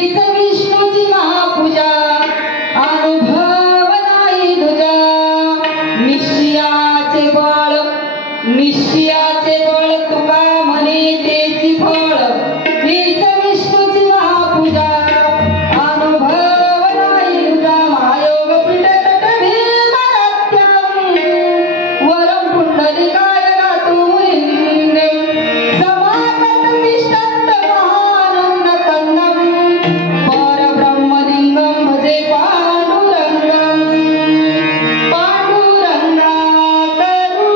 हीच विष्णूची महापूजा अनुभव नाही तुझा निश्चयाचे बळ तुका म्हणे तेची फळ हीच विष्णूची महापूजा अनुभव नाही तुझा महायोग पीठ तट भीमनाट्यम वरम पुंडलिकाय गातु मुनिंदेव समागतं तिष्ठन्त महानंद कन्दं परब्रह्मलिंगं भजे पांडुरंगं पांडुरंगा करू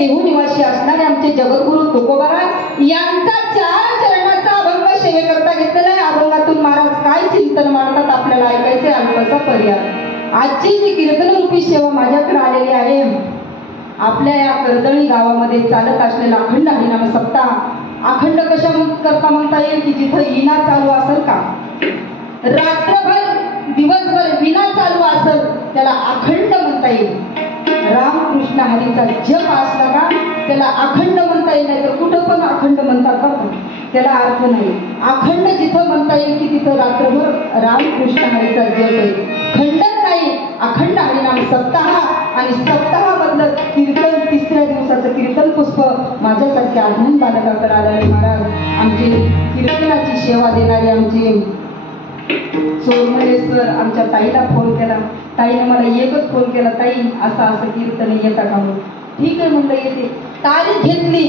देहू निवासी असणारे आमचे जगद्गुरु तुकोबाराय यांचा 4 चरणाचा अभंग सेवेकरता घेतलेला आहे. अभंगातून महाराज काय चिंतन मांडतात आपल्याला ऐकायचे अल्पसा पर्याय. आजची जी कीर्तनरूपी सेवा माझ्याकडे आलेली आहे, आपल्या या कर्दळी गावामध्ये चालत असलेला अखंड हरिनाम सप्ताह अखंड कशा करता म्हणता येईल की जिथं विना चालू असेल का, रात्रभर दिवसभर विना चालू असेल त्याला अखंड म्हणता येईल. रामकृष्ण हरीचा जप असला का त्याला अखंड म्हणता येईल, नाही तर कुठं पण अखंड म्हणतात बघा, त्याला अर्थ नाही. अखंड जिथं म्हणता येईल की तिथं रात्रभर रामकृष्ण हरीचा जप आहे, खंडन नाही. अखंड हरिनाम सप्ताह आणि सप्ताहामधलं कीर्तन 3ऱ्या दिवसाचं कीर्तन पुष्प माझ्यासारख्या आनंद बालकाकडे आलेले महाराज आमची कीर्तनाची सेवा देणारे आमचे सोरमले सर आमच्या ताईला फोन केला. ताईने मला एकच फोन केला, ताई असं असं कीर्तन येता का म्हणून. ठीक आहे म्हणलं येते. तारीख घेतली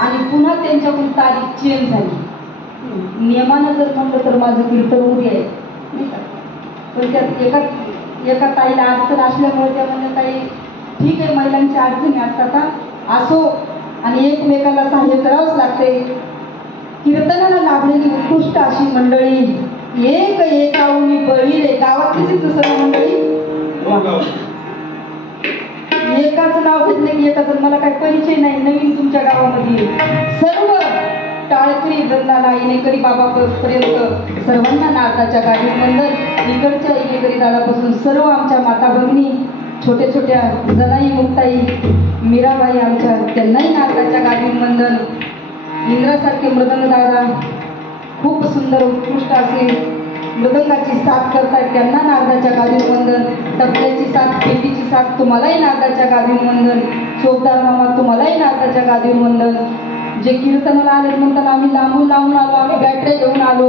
आणि पुन्हा त्यांच्याकडून तारीख चेंज झाली. नियमानं जर म्हणलं तर माझं कीर्तन उद्या आहे नाही का, पण त्यात एका ताईला अडचण असल्यामुळे त्या म्हणलं ताई ठीक आहे महिलांच्या अडचणी असतात असो आणि एकमेकाला सहाय्य करावंच लागते. कीर्तनाला लाभलेली उत्कृष्ट अशी मंडळी एक एकावनी बळी रे. गावातलीच दुसरं मंडळी एकाच नाव घेतले की एकाच, मला काही परिचय नाही नवीन तुमच्या गावामध्ये. सर्व टाळकरी वृंदाला इनेकरी बाबापर्यंत सर्वांना नारदाच्या गाडी मंडळ, इकडच्या इनेकरी दादापासून सर्व आमच्या माता भगिनी, छोट्या छोट्या जनाई मुक्ताई मीराबाई आमच्या, त्यांनाही नारदाच्या गाडी मंडळ. इंद्रासारखे मृदंग दादा खूप सुंदर उत्कृष्ट असे मृदंगाची साथ करतात, त्यांना नारदाच्या गादी वंदन. तबल्याची साथ, पेटीची साथ तुम्हालाही नारदाच्या गादी वंदन. चोपदार मामा तुम्हालाही नारदाच्या गादी वंदन. जे कीर्तनाला आले म्हणताना आम्ही लांबून आलो, आम्ही बॅटऱ्या घेऊन आलो,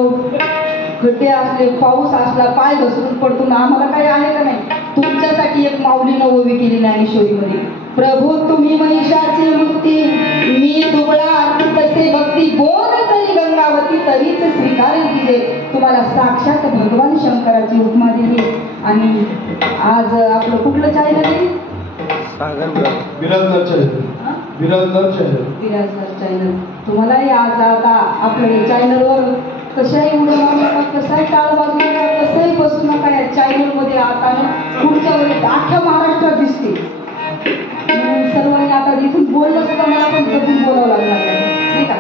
खड्डे असले पाऊस असला पाय घसरून पडतो, आम्हाला काही आहे का नाही. तुमच्यासाठी एक माऊलीनं उभी केली ज्ञानेश्वरीमध्ये, प्रभू तुम्ही महिषाची मुक्ती मी दुबळा तसे भक्ती बोध तरी गंगावती तरीच स्वीकारेल तिथे. तुम्हाला साक्षात भगवान शंकराची उपमा दिली. आणि आज आपलं कुठलं चॅनल आहे, विराजदार चॅनल. तुम्हालाही आज आता आपल्या चॅनलवर कशाही उडू नका, कसाही टाळ वाजू नका, कसंही बसू नका. या चॅनलमध्ये आता पुढच्या वेळी अख्ख्या महाराष्ट्रात दिसते. सर्वांनी आता इथून बोललं सुद्धा मला पण जपून बोलावं लागणार नाही का.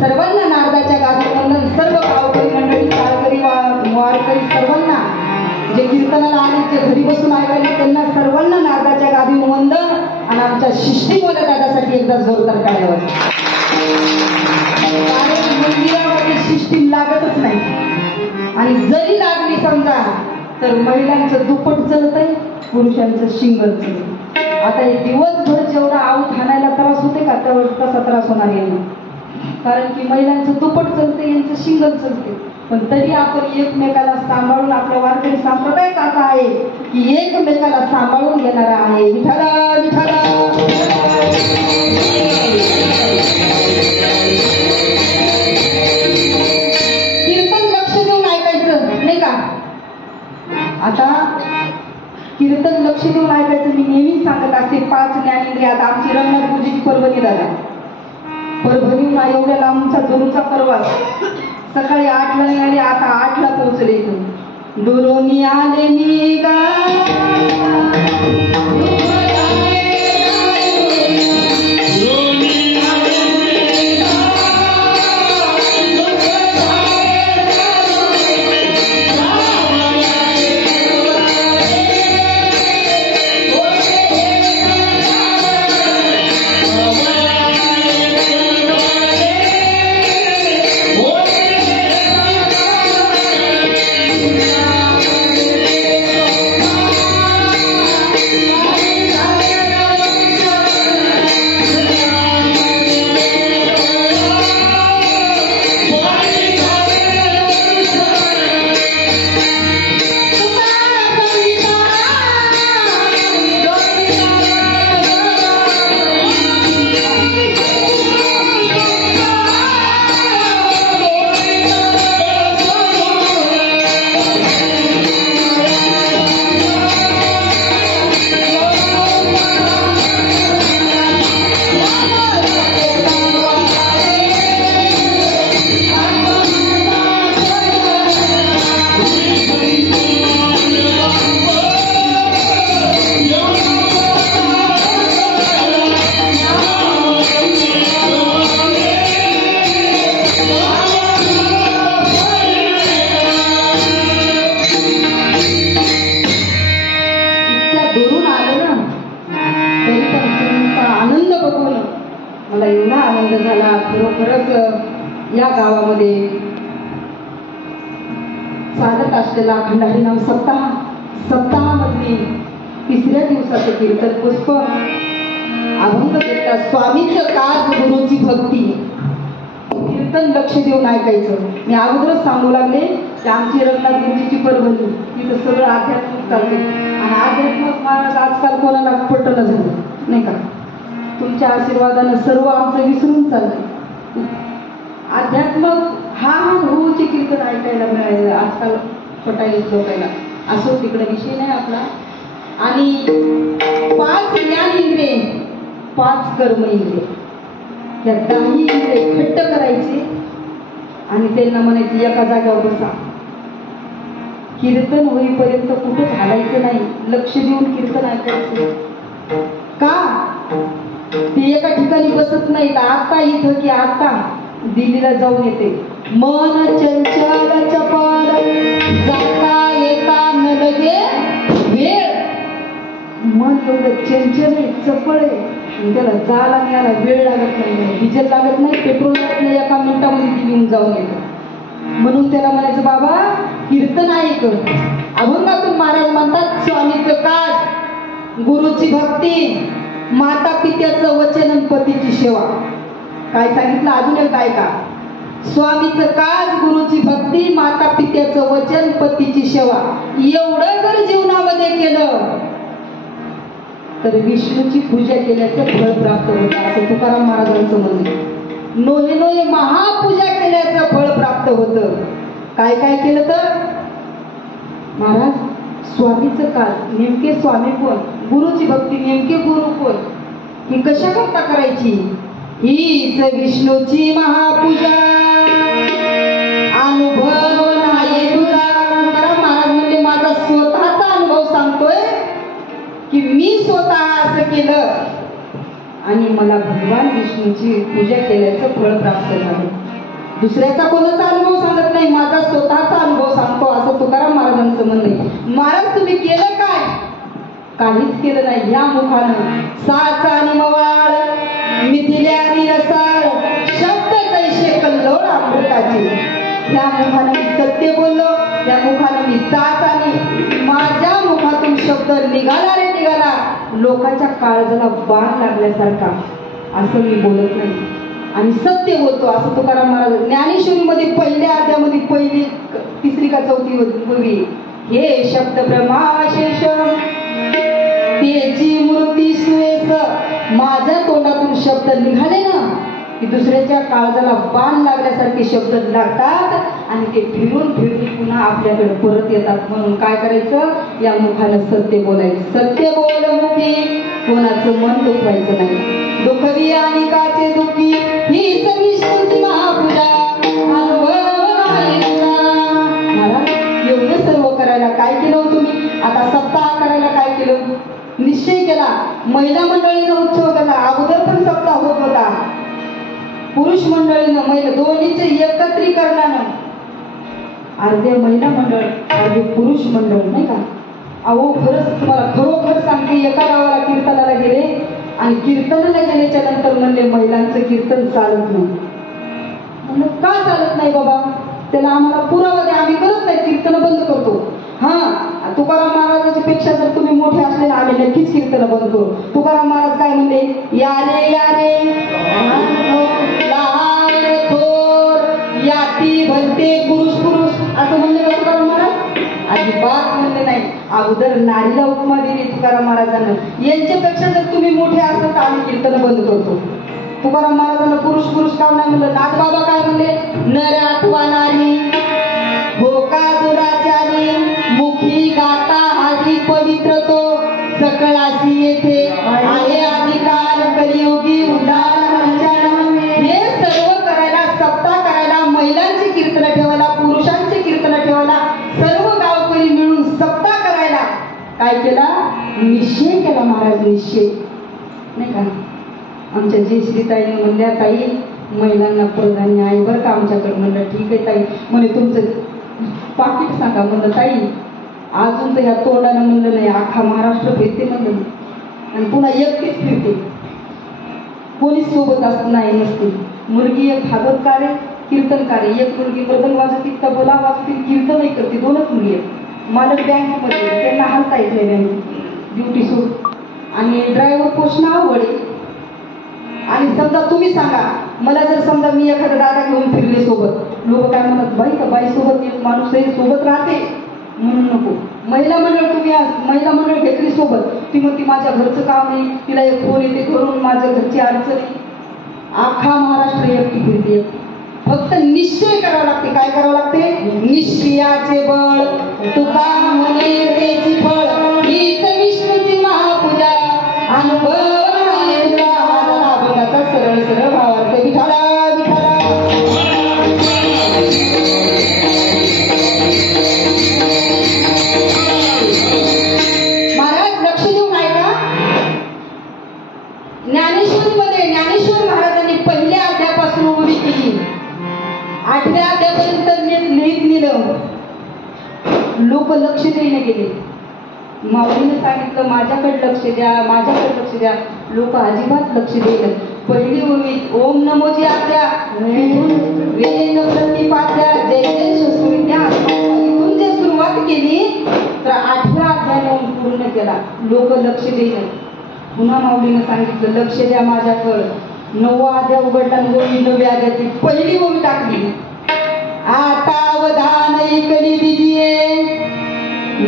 सर्वांना नारदाच्या गादी वंदन. सर्व गावकरी मंडळी, टाळकरी वारकरी सर्वांना, जे कीर्तनाला आले जे घरी बसून ऐकायला त्यांना सर्वांना नारदाच्या गादी वंदन. आणि आमच्या शिष्टीमोल्या दादासाठी एकदा जोरदार काढावं. मंदिरामध्ये सिस्टीम लागतच नाही, आणि जरी लागली समजा तर महिलांचं दुप्पट चलतंय, पुरुषांचं शिंगल चलतंय. आता हे दिवसभर जेवढा आऊत हाणायला त्रास होते का तेवढा तसा त्रास होणार यांना, कारण की महिलांचं दुप्पट चलते, यांचं शिंगल चलते. पण तरी आपण एकमेकाला सांभाळून, आपल्या वारकरी संप्रदायात असा आहे की एकमेकाला सांभाळून घेणारा आहे. विठाला विठाला कीर्तन लक्ष देऊन ऐकायचं नाही का. आता कीर्तन लक्ष देऊन ऐकायचं मी नेहमी सांगत असते. 5 ज्ञानेंद्रिय. आता आमची रंगनाथ गुरुजीची परभणी झाला, परभणीहून एवढ्या लांबचा जोरूचा प्रवास, सकाळी 8ला निघाले, आता 8ला पोहोचले इथून. दुरोनी आले निघा मला एवढा आनंद झाला खरोखरच. या गावामध्ये चालत असलेला अखंड हरिनाम सप्ताहामधली तिसऱ्या दिवसाचं कीर्तन पुष्प अभंग घेतला. स्वामीचं काज गुरुची भक्ती. कीर्तन लक्ष देऊन ऐकायचं. मी अगोदरच सांगू लागले की आमची रंगनाथ गुरुजीची परभणी तिथं सगळं आध्यात्मिक चालते आणि आध्यात्मिक महाराज आजकाल कोणाला पटलं झालं नाही का. तुमच्या आशीर्वादानं सर्व आमचं विसरून चाललंय. अध्यात्मक हा गुरुचे कीर्तन ऐकायला मिळालं आजकाल छोटा लोकांना. असो तिकडे विषय नाही आपला. आणि 5 ज्ञान इंद्रिय 5 कर्म इंद्रिय या 10 इंद्रिय घट्ट करायचे आणि त्यांना म्हणायचे एका जागेवर बसा. कीर्तन होईपर्यंत कुठं घालायचं नाही. लक्ष देऊन कीर्तन ऐकायचं. का ती एका ठिकाणी बसत नाही. आता इथं की आता दिल्लीला जाऊन येते. मन चंचल चपल जाता येता न लगे वेळ. मन एवढं चंचल आहे चपळ आहे त्याला जायला न्यायला वेळ लागत नाही. डिझेल लागत नाही पेट्रोल लागत नाही. एका मिनिटामध्ये ती येऊन जाऊन येतं. म्हणून त्याला म्हणायचं बाबा कीर्तन ऐक. अभंगातून महाराज म्हणतात स्वामीचं काज गुरुची भक्ती माता पित्याचं वचन आणि पतीची सेवा. काय सांगितलं अजून एकदा ऐका. स्वामीचं काज गुरुची भक्ती माता पित्याचं वचन पतीची सेवा. एवढं जर जीवनामध्ये केलं तर विष्णूची पूजा केल्याचं फळ प्राप्त होतं असं तुकाराम महाराजांचं म्हणणं. नोहे नोहे महापूजा केल्याचं फळ प्राप्त होतं. काय काय केलं तर महाराज स्वामीचं काज. नेमके स्वामी कोण? गुरुची भक्ती. नेमके गुरु कोण? ही कशा करता करायची? हीच विष्णूची महापूजा अनुभव नाही तुझा. तुकाराम महाराज म्हणजे माझा स्वतःचा अनुभव सांगतोय की मी स्वतः असं केलं आणि मला भगवान विष्णूची पूजा केल्याचं फळ प्राप्त झालं. दुसऱ्याचा कोणाचा अनुभव सांगत नाही. माझा स्वतःचा अनुभव सांगतो असं तुकाराम महाराजांचं म्हणणं. महाराज तुम्ही केलं काय? काहीच केलं नाही. या मुखानं साचा आणि मवाळ मिथिल्या आणि रसाळ शब्द कैसे कल्लोळ अमृताचे. त्या मुखानं मी सत्य बोललो. त्या मुखानं मी साच आणि माझ्या मुखातून शब्द निघाला रे निघाला लोकांच्या काळजाला बाण लागल्यासारखा असं मी बोलत नाही आणि सत्य बोलतो असं तुकाराम महाराज ज्ञानेश्वरीमध्ये पहिल्या अध्यायामध्ये पहिली 3री का 4थी पूर्वी हे शब्द ब्रह्माशेष त्याची मूर्ती सुयेस. माझ्या तोंडातून शब्द निघाले ना की दुसऱ्याच्या काळजाला बाण लागल्यासारखे शब्द लागतात आणि ते फिरून फिरून पुन्हा आपल्याकडे परत येतात. म्हणून काय करायचं? या मुखानं सत्य बोलायचं. सत्य बोल मुखी कोणाचं मन दुखवायचं नाही. दुखवी आणि काचे दुखी हीच विष्णूची महापूजा अनुभव नाही तुझा. महाराज एवढं सर्व करायला काय केलं तुम्ही? आता सप्ताह करायला काय केलं? निश्चय केला. महिला मंडळीनं उत्सव केला. अगोदर पण सप्ताह होत होता. पुरुष मंडळीनं महिला दोन्हीचे एकत्रीकरणानं अर्धे महिला मंडळ अर्धे पुरुष मंडळ नाही का. अहो खरंच तुम्हाला खरोखर सांगते एका गावाला कीर्तनाला गेले आणि कीर्तनाला गेल्याच्या नंतर म्हणले महिलांचं कीर्तन चालत नाही. म्हणलं का चालत नाही बाबा? त्याला आम्हाला पुरावा द्या. आम्ही करत नाही कीर्तन बंद करतो. हा तुकाराम महाराजाच्या पेक्षा जर तुम्ही मोठे असले ना आम्ही नक्कीच कीर्तन बंद करू. तुकाराम महाराज काय म्हणले? या रे लहान थोर याती भलते पुरुष पुरुष असं म्हणले का तुकाराम महाराज? अजिबात म्हणले नाही. अगोदर नारीला उपमा दिली तुकाराम महाराजांना. यांच्यापेक्षा जर तुम्ही मोठे असता तर आम्ही कीर्तन बंद करतो. तुकाराम महाराजांना पुरुष पुरुष का नाही म्हणलं? नाथबाबा काय म्हणले? नर अथवा नारी हो का दुराचारी मुखी गाता आधी पवित्र तो सकळासी येथे आहे अधिकार कलियुगी उदाहरण. हे सर्व करायला सप्ताह करायला महिलांची कीर्तन ठेवायला पुरुषांची कीर्तन ठेवायला सर्व गावकरी मिळून सप्ताह करायला काय केला? निश्चय केला महाराज. निश्चय नाही का. आमच्या जयश्रीताईने म्हणल्या ताई महिलांना प्राधान्य आहे बरं का आमच्याकडे. म्हणलं ठीक आहे ताई. म्हणे तुमचं पाकिट सांगा. म्हणलं ताई अजून तर ह्या तोंडानं म्हणलं नाही. अख्खा महाराष्ट्र फिरते म्हणलं आणि पुन्हा एकटीच फिरते. कोणीच सोबत नाही नसते. मुलगी एक भागवतकार आहे, कीर्तनकार आहे. एक मुलगी मृदंग वाजवती, तबला वाजवती, कीर्तनही करते. दोनच मुली आहेत. मालक बँकमध्ये, त्यांना हालता येत नाही बँकेत, ड्युटी सोड. आणि ड्रायव्हर पोचणं अवघड आहे. आणि समजा तुम्ही सांगा, मला जर समजा मी एखादा दादा घेऊन फिरले सोबत, लोक काय म्हणतात, बाई का बाई सोबत एक माणूस आहे सोबत राहते म्हणून नको. महिला मंडळ तुम्ही आज महिला मंडळ घेतली सोबत, ती म्हणते माझ्या घरचं काम नाही, तिला एक फोन येते घरून, माझ्या घरची अडचण आहे. अख्खा महाराष्ट्र एकटी फिरते. फक्त निश्चय करावा लागते. काय करावं लागते? निश्चयाचे बळ तुका म्हणे त्याची फळ, हीच विष्णूची महापूजा अनुभव अभंगाचा सरळ सरळ भावार्थ. विठाला विठाला महाराज लक्ष देऊन ऐका. ज्ञानेश्वरीमध्ये ज्ञानेश्वर महाराजांनी पहिल्या अध्यायापासून उभी केली, 8व्या अध्यायापर्यंत लिहित नेलं. लोक लक्ष देईने गेले. माऊलीने सांगितलं माझ्याकडे लक्ष द्या, माझ्याकडे लक्ष द्या. लोक अजिबात लक्ष देईल. पहिली ओवीत ओम नमोजी आद्या, वेद प्रतिपाद्या, जय जय शस्त्रविद्या, इथून जे सुरुवात केली तर 8व्या अध्यायाने पूर्ण केला. लोक लक्ष देईल. पुन्हा माऊलीने सांगितलं लक्ष द्या माझ्याकडं. 9वा अध्याय उघडला, 9व्या अध्यायाची पहिली ओवी टाकली. आता अवधान ऐकली दिजिये,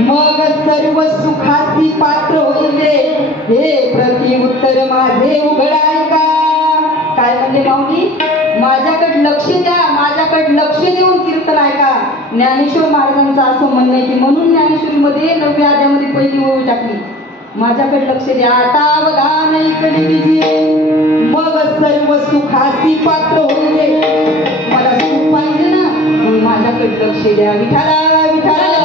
मग सर्व सुखासी पात्र होईले, हे प्रति उत्तर माझे उघडाय का. काय म्हणले माऊली? माझ्याकडे लक्ष द्या, माझ्याकडे लक्ष देऊन कीर्तन ऐका. ज्ञानेश्वर महाराजांचं असं म्हणणं आहे की म्हणून ज्ञानेश्वरीमध्ये 9व्या अध्यायामध्ये पहिली ओवी टाकली. माझ्याकडे लक्ष द्या. आता अवधान ऐकली दिजिये, मग सर्व सुखासी पात्र होईले. मला सुख पाहिजे ना, म्हणून माझ्याकडे लक्ष द्या. विठाला विठाला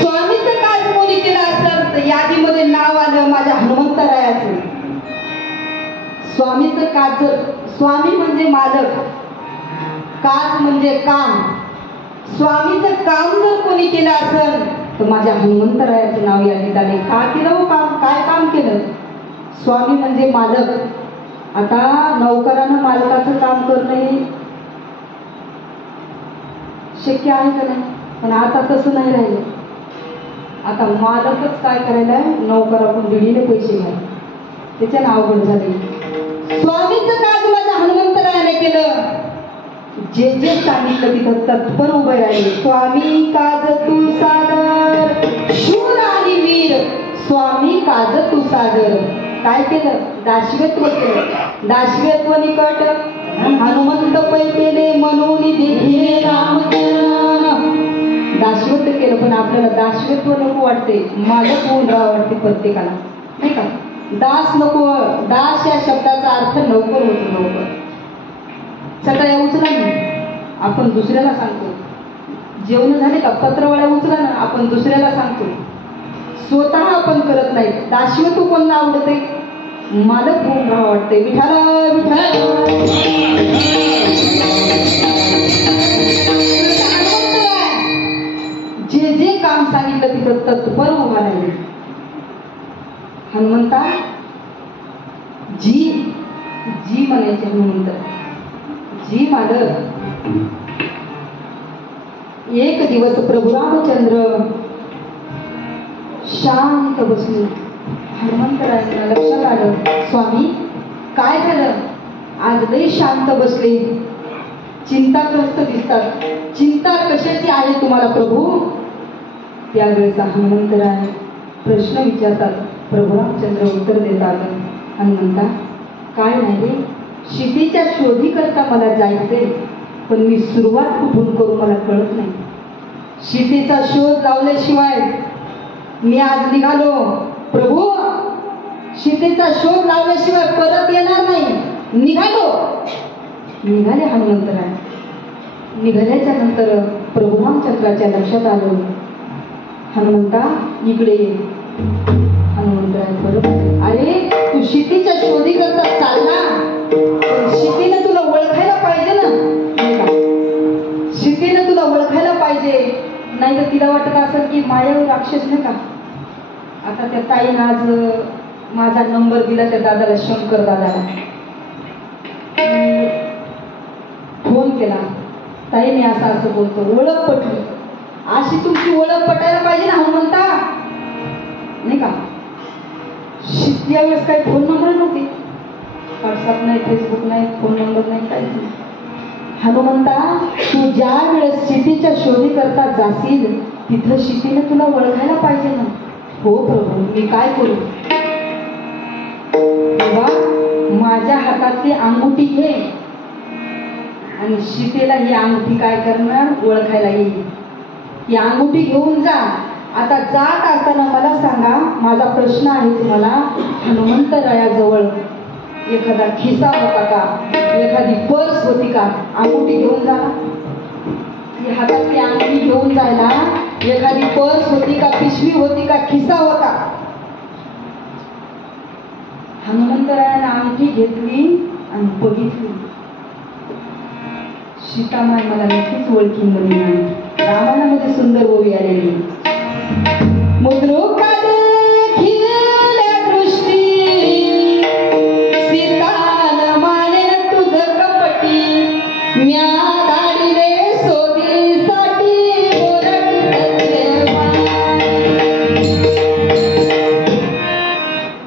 स्वामीचं काज कोणी केलं असतं तर यादीमध्ये नाव आलं माझ्या हनुमंतरायाचं. स्वामीचं काज जर, स्वामी म्हणजे मालक, काज म्हणजे काम. स्वामीचं काम जर कोणी केलं असेल तर माझ्या हनुमंतरायाचं नाव यादीत आले. का केलं हो काम? काय काम केलं? स्वामी म्हणजे मालक. आता नौकरानं मालकाचं काम करणं शक्य आहे का नाही? पण आता तसं नाही राहिलं. आता मालकच काय करायला, नौकराकडून दिडीने पैसे घ्या, त्याच्यानं अवघड झाले. स्वामीचं काज माझ्या हनुमंतरायाने केलं. जे जे सांगितलं तिथं तत्पर उभे राहिले. स्वामी काज तू सादर, शूर आणि वीर, स्वामी काज तू सादर. काय केलं? दाशवेत्व केलं. दाशवेत्व निकट हनुमंत पै केले, म्हणून देखिले रामचरण. दाशवेत्व केलं, पण आपल्याला दाशवेत्व नको वाटते, मालक होऊन राहावं वाटते प्रत्येकाला, नाही का? दास नको. दास या शब्दाचा अर्थ नौकर होतो. नौकर सकाळी उचला ना, आपण दुसऱ्याला सांगतो. जेवण झाले का? पत्रवाळ्या उचला ना, आपण दुसऱ्याला सांगतो. स्वतः आपण करत नाही. दाशवेत्व कोणाला आवडते? मालक होऊन राहावं वाटते. विठाला विठाला जे जे काम सांगितलं तिथं तत्पर उभा राहिले. हनुमंता जी जी म्हणायचे. हनुमंत जी मालक. एक दिवस प्रभू रामचंद्र शांत बसले. हनुमंतरायांना लक्षात आलं, स्वामी काय झालं? आज लई शांत बसले, चिंताग्रस्त दिसतात. चिंता कशाची आहे तुम्हाला प्रभू? त्यावेळेचा हनुमंतराय प्रश्न विचारतात. प्रभू रामचंद्र उत्तर देतात, हनुमंता काय नाही, सीतेच्या शोधीकरता मला जायचे, पण मी सुरुवात कुठून करू मला कळत नाही. सीतेचा शोध लावल्याशिवाय मी आज निघालो. प्रभू सीतेचा शोध लावल्याशिवाय परत येणार नाही. निघाले हनुमंतराय. निघाल्याच्या नंतर प्रभू रामचंद्राच्या लक्षात आलं, हनुमंता इकडे ये. हनुमंतराय बरोबर, अरे तू सीतेच्या शोधी करता चालला, पण सीतेने तुला ओळखायला पाहिजे ना, नाही का? सीतेने तुला ओळखायला पाहिजे. नाही तर तिला वाटत असेल की माझ्यावर राक्षस नाही का. आता त्या ताईनं आज माझा नंबर दिला त्या दादाला, शंकर दादाला फोन केला. ताईने असं असं बोलतो, ओळख पटली. अशी तुमची ओळख पटायला पाहिजे ना हनुमंता, नाही का. यावेळेस काही फोन नंबर नव्हते, व्हॉट्सअप नाही, फेसबुक नाही, फोन नंबर नाही, काहीच नाही. हनुमंता, तू ज्या वेळेस सीतेच्या शोधी करता जाशील तिथं सीतेने तुला ओळखायला पाहिजे ना. हो प्रभू, मी काय करू. तेव्हा माझ्या हातातली अंगुठी घे आणि सीतेला ही अंगठी काय करणार, ओळखायला येईल. ही अंगुठी घेऊन जा. आता जात असताना मला सांगा, माझा प्रश्न आहे तुम्हाला, हनुमंतरायाजवळ एखादा खिसा होता का, एखादी पर्स होती का, अंगुठी घेऊन जा. ही हातातली अंगठी घेऊन जायला एखादी पर्स होती का, पिशवी होती का, खिसा होता. हनुमंतरायाने अंगठी घेतली आणि बघितली, सीतामाय मला नक्कीच ओळखी मध्ये नाही. रामायणामध्ये सुंदर ओवी आलेली. मुद्रुका देखिल्या दृष्टी, सीतान मानेन तुझ कपटी, म्या गाडीले सोदीसाठी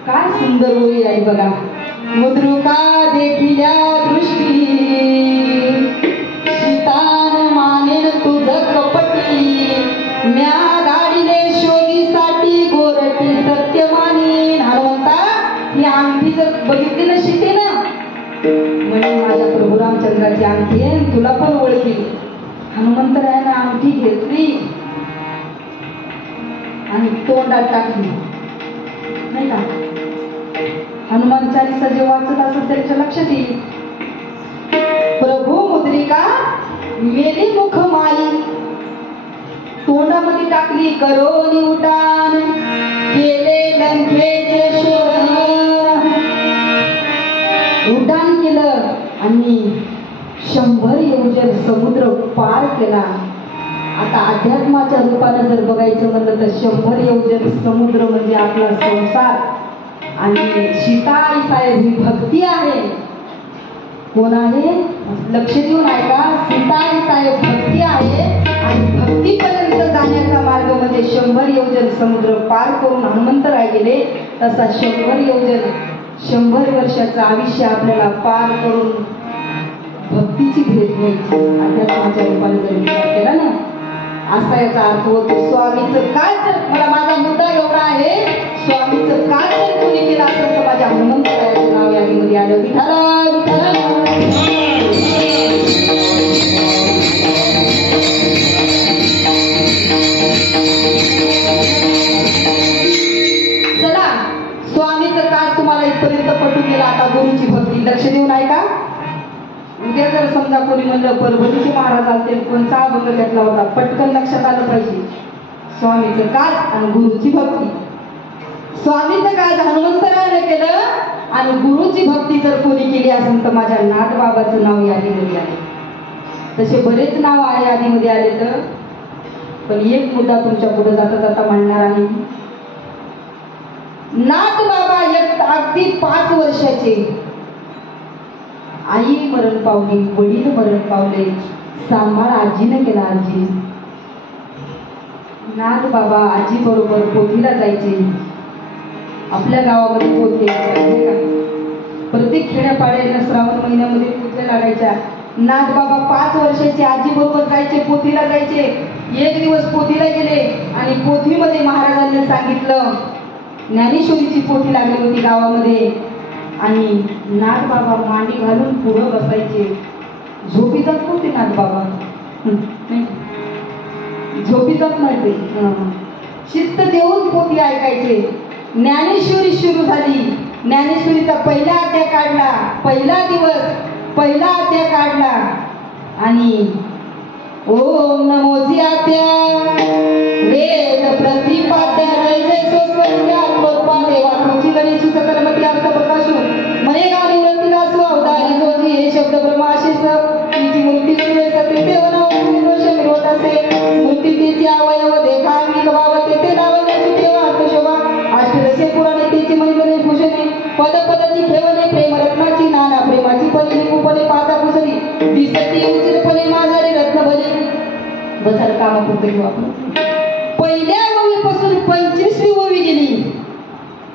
काय सुंदर ओवी आहे बघा. मुद्रुका देखिल्या दृष्टी, सीतान मानेन तुझ कपटी, म्या गाडीले शोधीसाठी गोरटी सत्य मानीन. हनुमंता, ही अंगठी जर बघितली ना सीते ना, म्हणजे माझ्या प्रभू रामचंद्राची अंगठी आहे, तुला पण ओळखी. हनुमंतरायाने अंगठी घेतली आणि तोंडात टाकली, नाही का. हनुमान चालीसा जे वाचत असत त्यांच्या लक्षात येईल. प्रभू मुद्रिका मेली मुख माई, तोंडामध्ये टाकली करोनी उड्डाण, केले लंकेचे शोधन. उड्डाण केलं आणि 100 योजन समुद्र पार केला. आता अध्यात्माच्या रूपाने जर बघायचं म्हणलं तर 100 योजन समुद्र म्हणजे आपला संसार. आणि सीता आई साहेब ही भक्ती आहे. कोण आहे, लक्ष देऊन ऐका. सीता आई साहेब भक्ती आहे आणि भक्तीपर्यंत जाण्याचा मार्ग म्हणजे 100 योजन समुद्र पार करून हनुमंतराय गेले. तसा 100 योजन 100 वर्षाचं आयुष्य आपल्याला पार करून भक्तीची भेट घ्यायची. अध्यात्माच्या रूपाने जर विचार केला ना, असा याचा अर्थ होतो. स्वामीचं काय जर, मला माझा मुद्दा एवढा आहे, स्वामीचं काय जर कोणी केलं असेल तर माझ्या हनुमंतरायाचं नाव यादीमध्ये आलं. विठाला विठाला. चला, स्वामीचं काय तुम्हाला इथपर्यंत पटून गेला. आता गुरुची भक्ती लक्ष देऊन ऐका. उद्या जर समजा कोणी म्हणलं परभणीचे महाराज आलते, कोणचा अभंग घेतला होता, पटकन लक्षात आलं पाहिजे. स्वामीचं काय आणि गुरुची भक्ती. स्वामीचं काय हनुमंतरायाने केलं आणि गुरुची भक्ती जर कोणी केली असेल तर माझ्या नाथबाबाचं नाव यादीमध्ये आले. तसे बरेच नाव आहे यादीमध्ये आले तर, पण एक मुद्दा तुमच्या पुढे जाता जाता मांडणार आहे. नाथबाबा एक अगदी 5 वर्षाचे, आई मरण पावली, वडील मरण पावले, सांभाळ आजीने केला. आजी नाथबाबा आजी बरोबर पोथीला जायचे. आपल्या गावामध्ये पोथी का, प्रत्येक खेड्यापाड्याला श्रावण महिन्यामध्ये पोथ्या लागायच्या. नाथबाबा 5 वर्षाचे आजी बरोबर जायचे, पोथीला जायचे. एक दिवस पोथीला गेले आणि पोथीमध्ये महाराजांनी सांगितलं, ज्ञानेश्वरीची पोथी लागली होती गावामध्ये आणि नाथबाबा मांडी घालून पुढं बसायचे. झोपी जात नव्हते नाथबाबा, झोपी जात नव्हते, शिस्त देऊन पोथी ऐकायचे. ज्ञानेश्वरी सुरू झाली. ज्ञानेश्वरीचा पहिला अध्याय काढला, पहिला दिवस पहिला अध्याय काढला आणि ओम नमोजी आत्या वेद प्रतिपाद्य रैजे सोस्वत्या आत्मोत्पादे वाक्योची गणेशू सकलमती अर्थ प्रकाशू मनेगा निवृत्ती दासू अवतारी जोजी हे शब्द ब्रह्माशेष तिची मूर्ती सुरे सत्य देवना मूर्ती तिची आवय नावापुरतं वापर. पहिल्या ओवीपासून 25वी ओवी गेली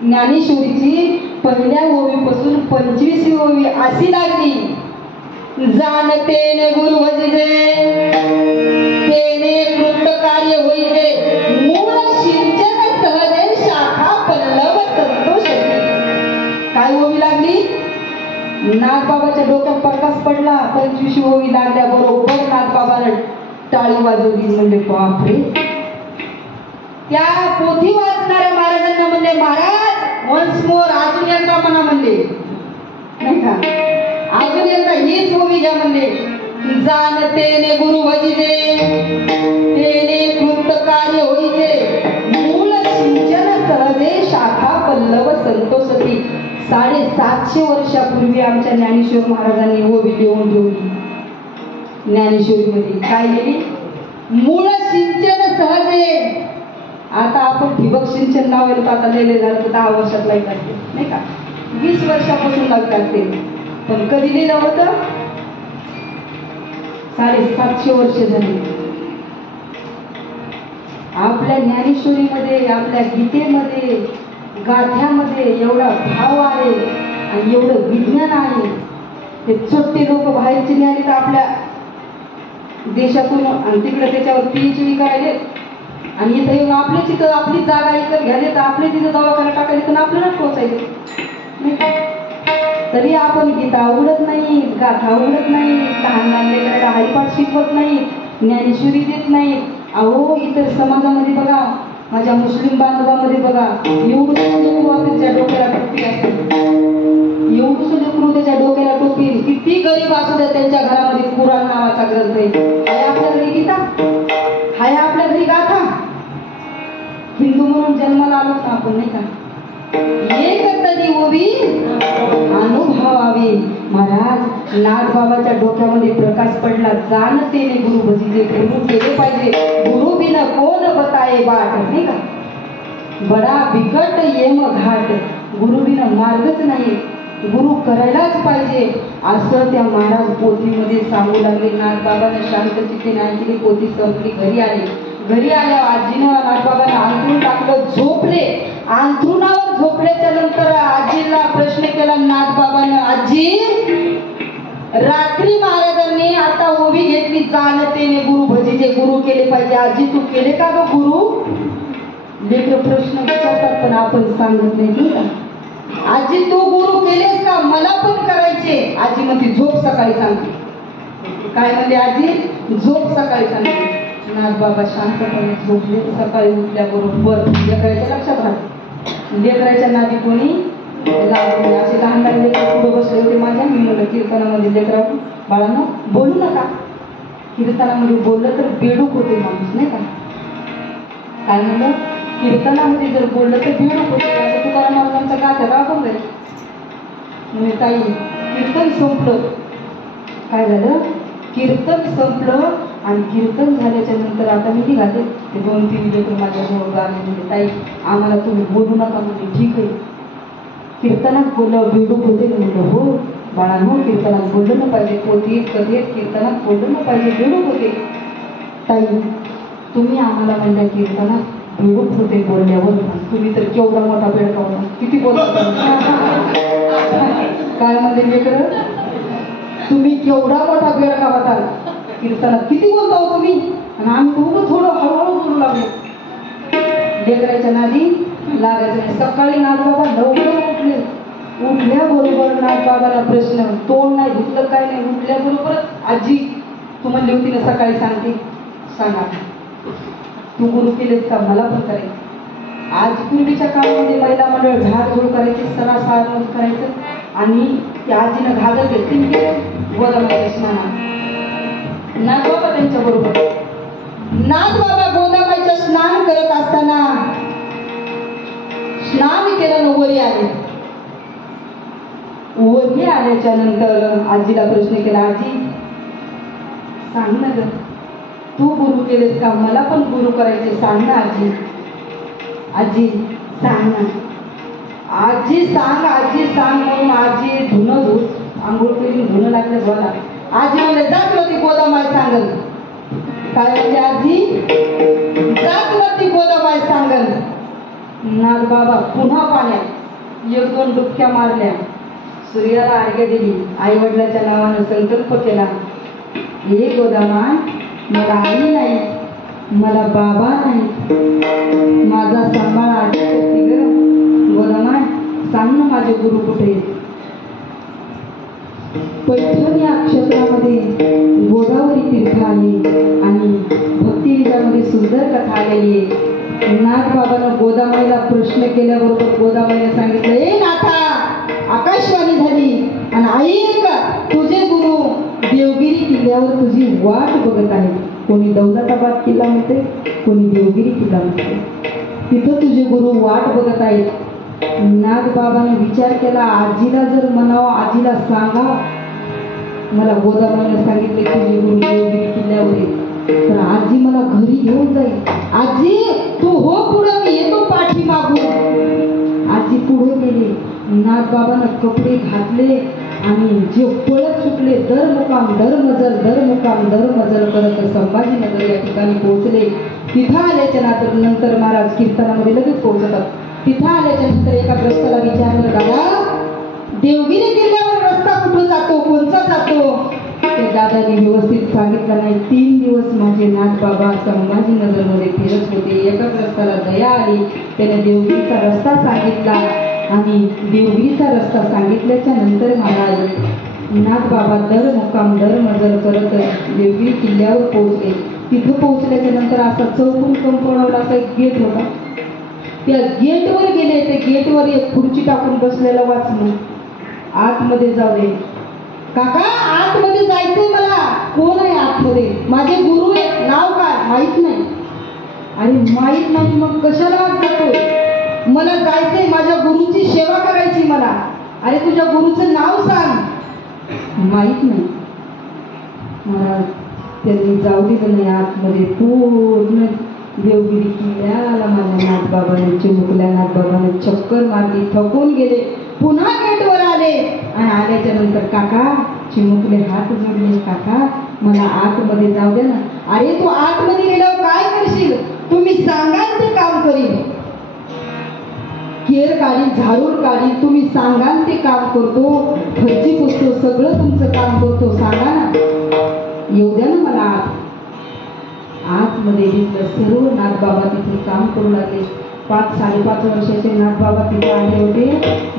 ज्ञानेश्वरीची. पहिल्या ओवीपासून 25वी ओवी अशी लागली. जाणतेने गुरु भजिजे तेने कृत कार्य होईजे मूळ सिंचन सहजे शाखा पल्लव संतोष. काय ओवी लागली? नागबाबाच्या डोक्यात प्रकाश पडला. 25वी ओवी लागल्या बरोबर नागबाबाला टाळी वाजवली. म्हणजे बापरे. त्या पोथी वाचणाऱ्या महाराजांना म्हणले, महाराज वन्स मोर, अजून एकदा म्हणा म्हणले, नाही का, अजून एकदा हीच ओवी घ्या म्हणले. जाणतेने गुरु भजिजे तेने कृत कार्य होईजे मूळ सिंचन सहजे शाखा पल्लव संतोषती. 750 वर्षापूर्वी आमच्या ज्ञानेश्वर महाराजांनी ओवी देऊन ठेवली. ज्ञानेश्वरीमध्ये काय लिहिली? मूळ सिंचन सहजे. आता आपण ठिबक सिंचन लावलं तर आता लिहिले झालं तर 10 वर्षात लाईट असते, नाही का, 20 वर्षापासून लागत असते. पण कधी लिहिलं होतं? 750 वर्ष झाली. आपल्या ज्ञानेश्वरीमध्ये, आपल्या गीतेमध्ये, गाथ्यामध्ये एवढा भाव आहे आणि एवढं विज्ञान आहे. ते छोटे लोक बाहेरचे निघाले तर आपल्या देशातून आणि तिकडे त्याच्यावर PhD करायले आणि इथं येऊन आपले तिथं आपली जागा इथं घ्यायले तर आपले तिथं दवाखाना टाकायले तर आपल्याला पोचायचे. तरी आपण गीता उघडत नाही, गाथा उघडत नाही, लहान लहान लेकराला हरिपाठ शिकवत नाही, ज्ञानेश्वरी देत नाही. अहो इतर समाजामध्ये बघा, माझ्या मुस्लिम बांधवांमध्ये बघा, एवढं त्याच्या डोक्याला टोपी असेल, एवढं लेकरू त्याच्या डोक्याला टोपी. किती गरीब असू द्या त्यांच्या घरामध्ये कुराण नावाचा ग्रंथ आहे. हाय आपल्या घरी गीता, हाय आपल्या घरी गाथा. हिंदू म्हणून जन्माला आलो ना आपण, नाही का. एक तरी ओवी अनुभवावी. महाराज नागबाबाच्या डोक्यामध्ये प्रकाश पडला. जाणतेने गुरु भजिजे, गुरु केले पाहिजे. गुरु बिन कोण बताये बाट, नाही का. बडा बिकट येम घाट. गुरु बिन मार्गच नाही, गुरु करायलाच पाहिजे असं त्या महाराज पोथीमध्ये सांगू लागले. नागबाबांना शांत चित्ते ऐकली. पोथी संपली. घरी आले. घरी आल्या आजीनं नागबाबांना अंथरूण टाकलं, झोपले. अंथरुणावर झोपल्याच्या नंतर आजीला प्रश्न केला नागबाबांना, आजी रात्री महाराजांनी आता ओवी घेतली, जाणतेने गुरु भजिजे, गुरु केले पाहिजे. आजी तू केले का ग गुरु? लेकर प्रश्न विचारतात पण आपण सांगत नाही का. आजी तू गुरु केलेस का? मला पण करायचे. आजी म्हणते झोप सकाळी सांगते. काय म्हणते आजी? झोप सकाळी सांगते. नागबाबा शांतपणे झोपले. सकाळी उठल्याबरोबर लेकराच्या लक्षात राहते. लेकराच्या नादी कोणी लागले. असे लहान लहान लेकर पुढे बसले होते माझ्या. मी म्हणलं कीर्तनामध्ये लेकरा बाळांनो बोलू नका. कीर्तनामध्ये बोललं तर बेडूक होते माणूस, नाही का. काय म्हणलं? कीर्तनामध्ये जर बोललं तर बेडूक होते. असं तुकाराम महाराजांचा गाथा का आपण जाईल. म्हणजे ताई कीर्तन संपलं. काय झालं? कीर्तन संपलं आणि कीर्तन झाल्याच्या नंतर आता मी निघाले. ते 2-3 लेकर माझ्याजवळ गाणे म्हणजे ताई आम्हाला तुम्ही बोलू नका म्हणजे. ठीक आहे. कीर्तनात बोलल्यावर बेडूक होते. म्हणलं हो बाळांनो कीर्तनात बोललं ना पाहिजे. पोथीत कथेत कीर्तनात बोललं ना पाहिजे. बेडूक होते. ताई तुम्ही आम्हाला म्हणल्या कीर्तनात बेडूक होते बोलल्यावर. तुम्ही तर केवढा मोठा बेडका होता. किती बोलता काय म्हणले लेकर? तुम्ही केवढा मोठा बेडका होता कीर्तनात. किती बोलता हो तुम्ही? आणि आम्ही खूप थोडं हळूहळू बोलू लागलो. लेकराच्या नादी लागायचं. सकाळी नागबाबा लवकर उठले. उठल्याबरोबर नागबाबाला प्रश्न. तोंड नाही धुतलं काय नाही. उठल्याबरोबरच आजी तू म्हणली होती ना सकाळी सांगते, सांगा तू गुरु केलेस का? मला पण करायचं. आज पूर्वीच्या काळामध्ये महिला मंडळ झाडझूड करायची, सणा सारमोज करायचं आणि त्या आजीनं घागर घेतली गोदामाच्या स्नानात. नागबाबा त्यांच्या बरोबर. नागबाबा गोदामाच्या स्नान करत असताना स्नान केल्यानं वरी आले. वरी आल्याच्या नंतर आजीला प्रश्न केला, आजी सांग ना ग तू गुरु केलेस का? मला पण गुरु करायचे, सांग ना आजी. आजी सांग ना. आजी सांग, आजी सांग म्हणून आजी धुणं धुत आंघोळ करून धुणं लागलं झाला. आजी म्हणले जात होती गोदामाय सांगल. काय म्हणजे आजी जात वरती गोदाबाई सांगल. नाथ बाबा पुन्हा पाण्यात एक दोन डुबक्या मारल्या, सूर्याला अर्घ्य दिली, आई वडिलाच्या नावानं संकल्प केला, हे गोदामाय मला आई नाही, मला बाबा नाही, माझा सांभाळ आजी करते ग. गोदामाय सांग ना माझे गुरु कुठे. पैठण या क्षेत्रामध्ये गोदावरी तीर्थ आले आणि भक्तिविधामध्ये सुंदर कथा आलेली आहे. नाथ बाबांना गोदामाईला प्रश्न केल्याबरोबर गोदामाईला सांगितलं, ए नाथा आकाशवाणी झाली आणि ऐक तुझे गुरु देवगिरी किल्ल्यावर तुझी वाट बघत आहे. कोणी दौलताबाद किल्ला म्हणते, कोणी देवगिरी किल्ला म्हणते, तिथं तुझे गुरु वाट बघत आहेत. नाथ बाबाने विचार केला, आजीला जर म्हणावं, आजीला सांगा मला गोदामाईला सांगितले तुझे गुरु देवगिरी किल्ल्यावर आहे, तर आजी मला घरी घेऊन जाईल. आजी तू हो पुढं, मी येतो पाठी मागून. आजी पुढे गेली. नाथ बाबांना कपडे घातले आणि जे पळत सुटले, दर मुकाम दर मजल दर मुकाम दर मजल करत संभाजीनगर या ठिकाणी पोहोचले. तिथं आल्याच्या नंतर महाराज कीर्तनामध्ये लगेच पोहोचतात. तिथं आल्याच्या नंतर एका ग्रस्ताला विचारलं, दादा देवगिरी किल्ल्यावर रस्ता कुठं जातो, कोणचा जातो. ते दादाने व्यवस्थित सांगितलं नाही. 3 दिवस माझे नाथ बाबा संभाजीनगरमध्ये फिरत होते. एका ग्रस्ताला दया आली, त्याने देवगिरीचा रस्ता सांगितला आणि देवगिरीचा रस्ता सांगितल्याच्या नंतर महाराज नाथ बाबा दर मुक्काम दर मजल करत देवगिरी किल्ल्यावर पोहोचले. तिथं पोहोचल्याच्या नंतर असा चौकून कंपाऊंडला असा एक गेट होता. त्या गेटवर गेले. ते गेटवर एक खुर्ची टाकून बसलेला वाचलं, आतमध्ये जाऊ दे. काका आतमध्ये जायचंय मला. कोण आहे आतमध्ये? माझे गुरु आहेत. नाव काय? माहित नाही. अरे माहित नाही मग कशाला आत जातोय? मला जायचंय, माझ्या गुरुची सेवा करायची मला. अरे तुझ्या गुरुचं नाव सांग. माहित नाही. महाराज त्यांनी जाऊ दिलं नाही आतमध्ये. पूर्ण देवगिरी किल्ल्याला माझ्या नाथ बाबाने चिमुकल्या नाथ बाबाने चक्कर मारली, थकून गेले. पुन्हा गेटवर आले आणि आल्याच्या नंतर काका चिमुकले हात जोडले, काका मला आतमध्ये जाऊ द्या ना. अरे तू आतमध्ये गेल्यावर काय करशील? तुम्ही सांगाल ते काम करीन. केर काढी, झाडून काढी, तुम्ही सांगाल ते काम करतो. फरची पुसतो, सगळं तुमचं काम करतो. सांगा ना, येऊ द्या ना मला आत. आतमध्ये घेतलं. सर्व नाथ बाबा तिथे काम करू लागले. 5-5.5 वर्षाचे नाथ बाबा तिथे आले होते.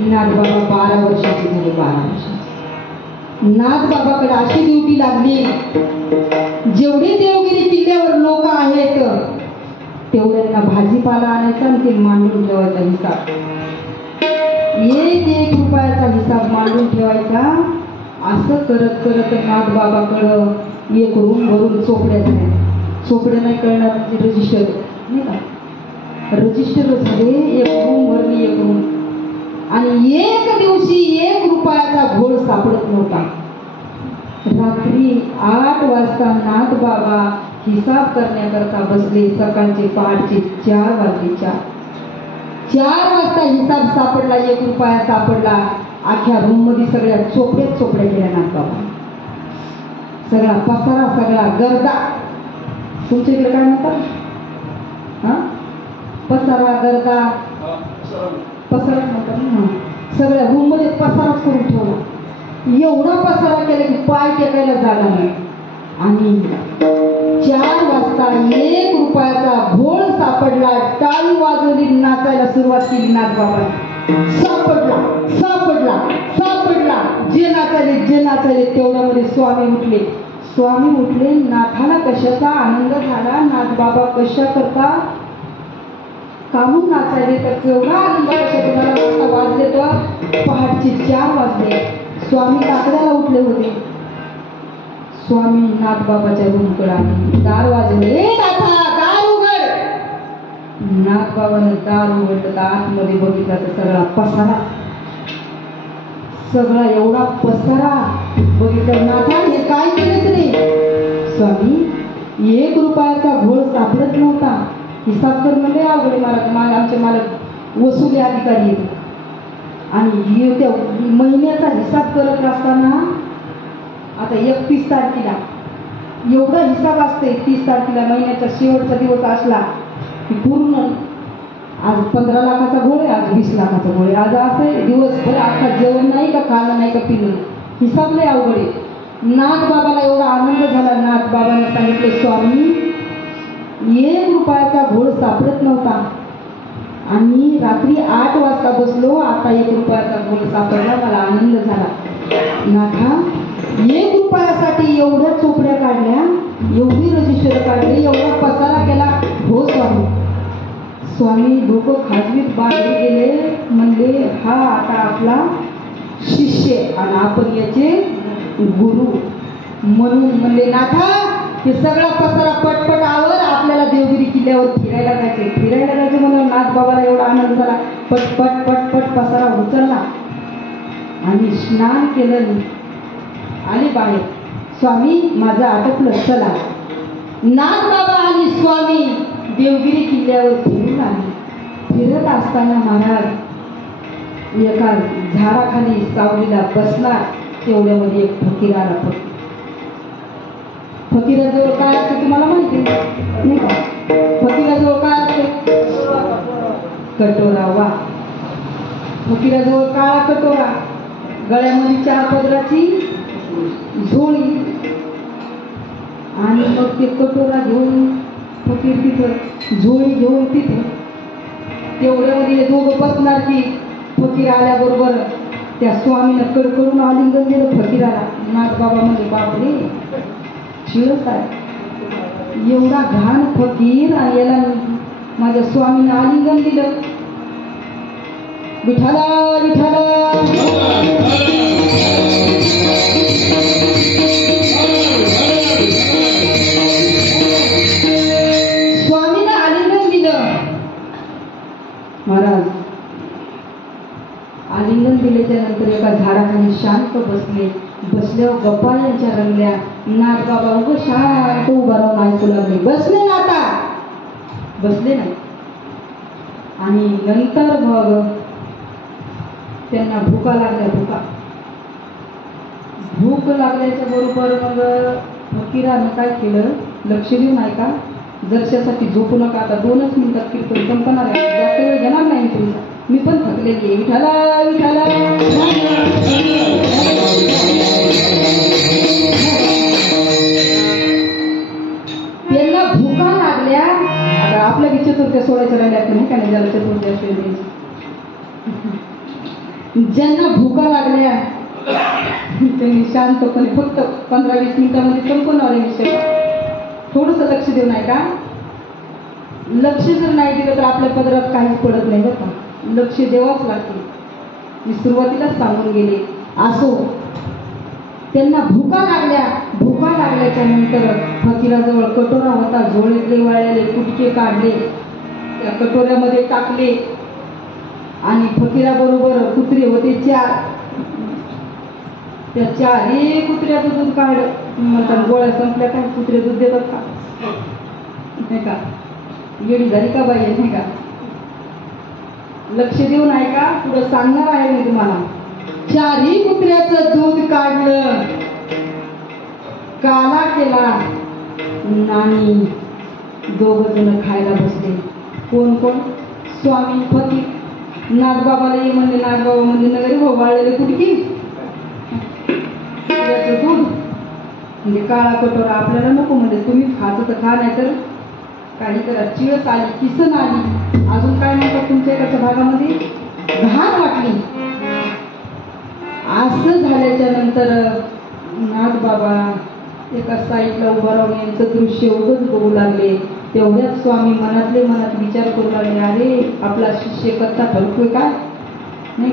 नाथ बाबा 12 वर्षाचे झाले. 12 वर्षाचे नाथ बाबाकडे अशी ड्युटी लागली, जेवढे देवगिरी किल्ल्यावर लोक आहेत तेवढ्यांना भाजीपाला आणायचा आणि ते मांडून ठेवायचा हिसाब. 1 रुपयाचा हिसाब मांडून ठेवायचा. असं करत करत नाथ बाबाकडं एक रूम भरून चोपड्याच नाही. चोपडे नाही कळणार म्हणजे रजिस्टर नाही का, रजिस्टर झाले. एक रूम भरली, एक रूम. आणि एक दिवशी 1 रुपयाचा घोळ सापडत नव्हता. रात्री 8 वाजता नाथ बाबा हिसाब करण्याकरता बसले. सकाळचे पहाटचे 4 वाजले. 4 वाजता हिसाब सापडला. 1 रुपया सापडला. अख्ख्या रूम मध्ये सगळ्या चोपड्या केल्या नाथ बाबा. सगळा पसारा, सगळा गर्दा. तुमच्या इकडे काय म्हणतात? हा, पसारा गर्दा पसारा म्हणतात ना. सगळ्या रूम मध्ये पसाराच करून ठेवला. एवढा पसारा केला की पाय टेकायला जागा नाही. आणि 4 वाजता 1 रुपयाचा घोळ सापडला. टाळी वाजवली, नाचायला सुरुवात केली नाथ बाबांनी. सापडला सापडला सापडला. जे नाचायले तेवढ्यामध्ये स्वामी उठले. स्वामी उठले. नाथाला कशाचा आनंद झाला. नाथ बाबा कशा करता काहून नाचायले, तर केवढा आनंद कशा वाजले. तर पहाटचे 4 वाजले. स्वामी काकड्याला उठले होते. स्वामी नाथ बाबाच्या रूमकडे आले. दार वाजवले. नाथा दार उघड. नाथ बाबाने दार उघडलं तर आतमध्ये बघितला तर सगळा पसारा, सगळा एवढा पसारा बघितलं. नाथा हे काय केलं रे? स्वामी 1 रुपयाचा घोळ सापडत नव्हता. हिसाब कर म्हणजे अवघड. आमचे मालक वसुली अधिकारी आहेत आणि त्या महिन्याचा हिसाब करत असताना आता 31 तारखेला एवढा हिसाब असते 30 तारखेला महिन्याचा शेवटचा दिवस असला की पूर्ण आज 15 लाखाचा घोळ आहे, आज 20 लाखाचा घोळ आहे, आज असं दिवसभर आता जेवण नाही का खाणं नाही का पिणं, हिसाब लय अवघड आहे. नाथ बाबाला एवढा आनंद झाला. नाथ बाबाने सांगितले स्वामी 1 रुपयाचा घोळ सापडत नव्हता आणि रात्री 8 वाजता बसलो, आता 1 रुपयाचा घोळ सापडला, मला आनंद झाला. नाथा 1 रुपयासाठी एवढ्या चोपड्या काढल्या, एवढी रजिस्टर काढली, एवढा पसारा केला. हो स्वामी. स्वामी डोकं खाजवीत बाहेर गेले, म्हणले हा आता आपला शिष्य आणि आपण याचे गुरु. म्हणून म्हणले नाथा हे सगळा पसारा पटपट आवर, आपल्याला देवगिरी किल्ल्यावर फिरायला जायचे. फिरायला जायचे म्हणून नाथ बाबाला एवढा आनंद झाला. पटपट पटपट पसारा उचलला आणि स्नान केलं, आले बाहेर. स्वामी माझं आटोपलं, चला. नाथ बाबा आणि स्वामी देवगिरी किल्ल्यावर फिरून आले. फिरत असताना महाराज एका झाडाखाली सावलीला बसला. तेवढ्यामध्ये एक फकीर आला. फकीराजवळ काय असते तुम्हाला माहिती नाही का? फकीराजवळ काय असते? कटोरा. वा. फकीराजवळ काळा कटोरा, गळ्यामध्ये 4 पदराची झोळी आणि मग ते कटोरा घेऊन फकीर तिथं, झोळी घेऊन तिथं. तेवढ्यामध्ये दोघं बसणार की फकीर आल्याबरोबर त्या स्वामीनं कडकडून आलिंगन दिलं फकीराला. नाथ बाबा म्हणजे बापरे शिळच आहे, एवढा घाण फकीर आणि याला माझ्या स्वामीनं आलिंगन दिलं. विठाला विठाला. स्वामीनं आलिंगन दिलं. महाराज आलिंगन दिल्याच्या नंतर एका झाडाखाली शांत बसले. बसल्यावर गप्पा यांच्या रंगल्या. नाथ बाबा उभं शांत उभा राहून ऐकू लागले. बसले ना, आता बसले नाही. आणि नंतर मग त्यांना भूका लागल्या. भूक लागल्याच्या बरोबर मग फकीरानं काय केलं, लक्ष देऊन ऐका, जरशासाठी झोपू नका, आता 2च मिनिटात कीर्तन संपणार आहे, जास्त वेळ घेणार नाही तुमचा, मी पण थकलेली. विठाला विठाला. त्यांना भूका लागल्या. आता आपल्या बी चतुर्थ्या सोडायच्या राहिल्या नाही का, नाही ज्याला चतुर्थी असते, ज्यांना भूका लागल्या त्यांनी शांतपणे फक्त 15-20 मिनिटांमध्ये संपवणार आहे विषय. थोडस लक्ष देऊन आहे का. लक्ष जर नाही दिलं तर आपल्या पदरात काहीच पडत नाही बरं का. लक्ष द्यावंच लागते. मी सुरुवातीलाच सांगून गेले. असो, त्यांना भूका लागल्या. भूका लागल्याच्या नंतर फकीराजवळ कटोरा होता. झोळीतले वाळलेले कुटके काढले, त्या कटोऱ्यामध्ये टाकले आणि फकीराबरोबर कुत्रे होते 4. त्या 4ही कुत्र्याचं दूध काढलं. म्हणतात गोळ्या संपल्या काय, कुत्रे दूध देतात का, नाही का, येडी झाली का बाई, नाही का. लक्ष देऊन ऐका, पुढं सांगणार आहे मी तुम्हाला. 4ही कुत्र्याचं दूध काढलं, काला केला आणि 2 जण खायला बसले. कोण कोण? स्वामी, फकीर. नाथबाबाला ये म्हणले. नाथबाबा म्हणजे नगरी हो वाळलेले कुटकी, दूध म्हणजे काळा कटोरा आपल्याला नको, म्हणजे तुम्ही खायचं तर खा, नाही तर काही करा. चिळस आली, किसन आली, अजून काय म्हणतात तुमच्या एकाच्या भागामध्ये, घाण वाटली. असं झाल्याच्या नंतर नाथ बाबा एका साईडला उभा राहून यांचं दृश्य उगच बघू लागले. तेवढ्याच स्वामी मनातले मनात विचार करू लागले, अरे आपला शिष्य कच्चा ठरतोय काय, नाही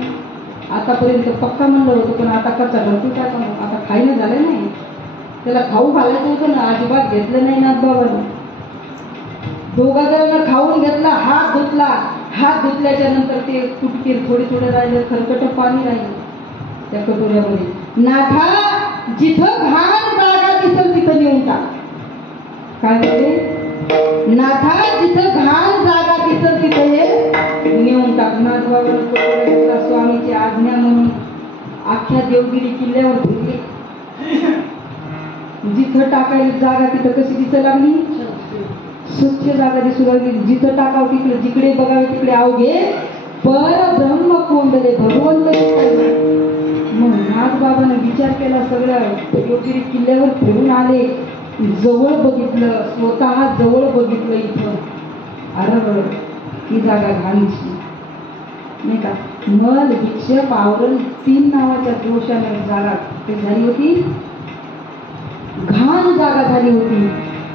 आतापर्यंत पक्का म्हणलं होतं, पण आता कच्चा ठरतोय काय, आता खायला झालं नाही, त्याला खाऊ घालायचं होतं ना, अजिबात घेतलं नाही नाथ बाबांनी. 2 जणांना खाऊन घेतला, हात धुतला. हात धुतल्याच्या नंतर ते कुटके थोडे राहिले, खरकट पाणी राहिलं त्या कटोऱ्यामध्ये. नाथा जिथं घाण जागा दिसेल तिथं नेऊन टाक. काय म्हणते? नाथा जिथं घाण जागा दिसेल तिथं हे नेऊन टाक. नाथ बाबा स्वामीची आज्ञा म्हणून अख्ख्या देवगिरी किल्ल्यावर फिरले. जिथं टाकायला जागा तिथं कशी दिसायला लागली, स्वच्छ जागा दिसू लागली. जिथं टाकाव तिकडे, जिकडे बघावे तिकडे अवघे परब्रह्म कोंडले भगवंत दिसायला. मग नागबाबाने विचार केला, सगळं योगिरी किल्ल्यावर फिरून आले, जवळ बघितलं, स्वतः जवळ बघितलं. इथं अरे ही जागा घाणीची नाही का. मल विक्षेप आवरण 3 नावाच्या दोषाने जागा ते झाली होती, घाण जागा झाली होती.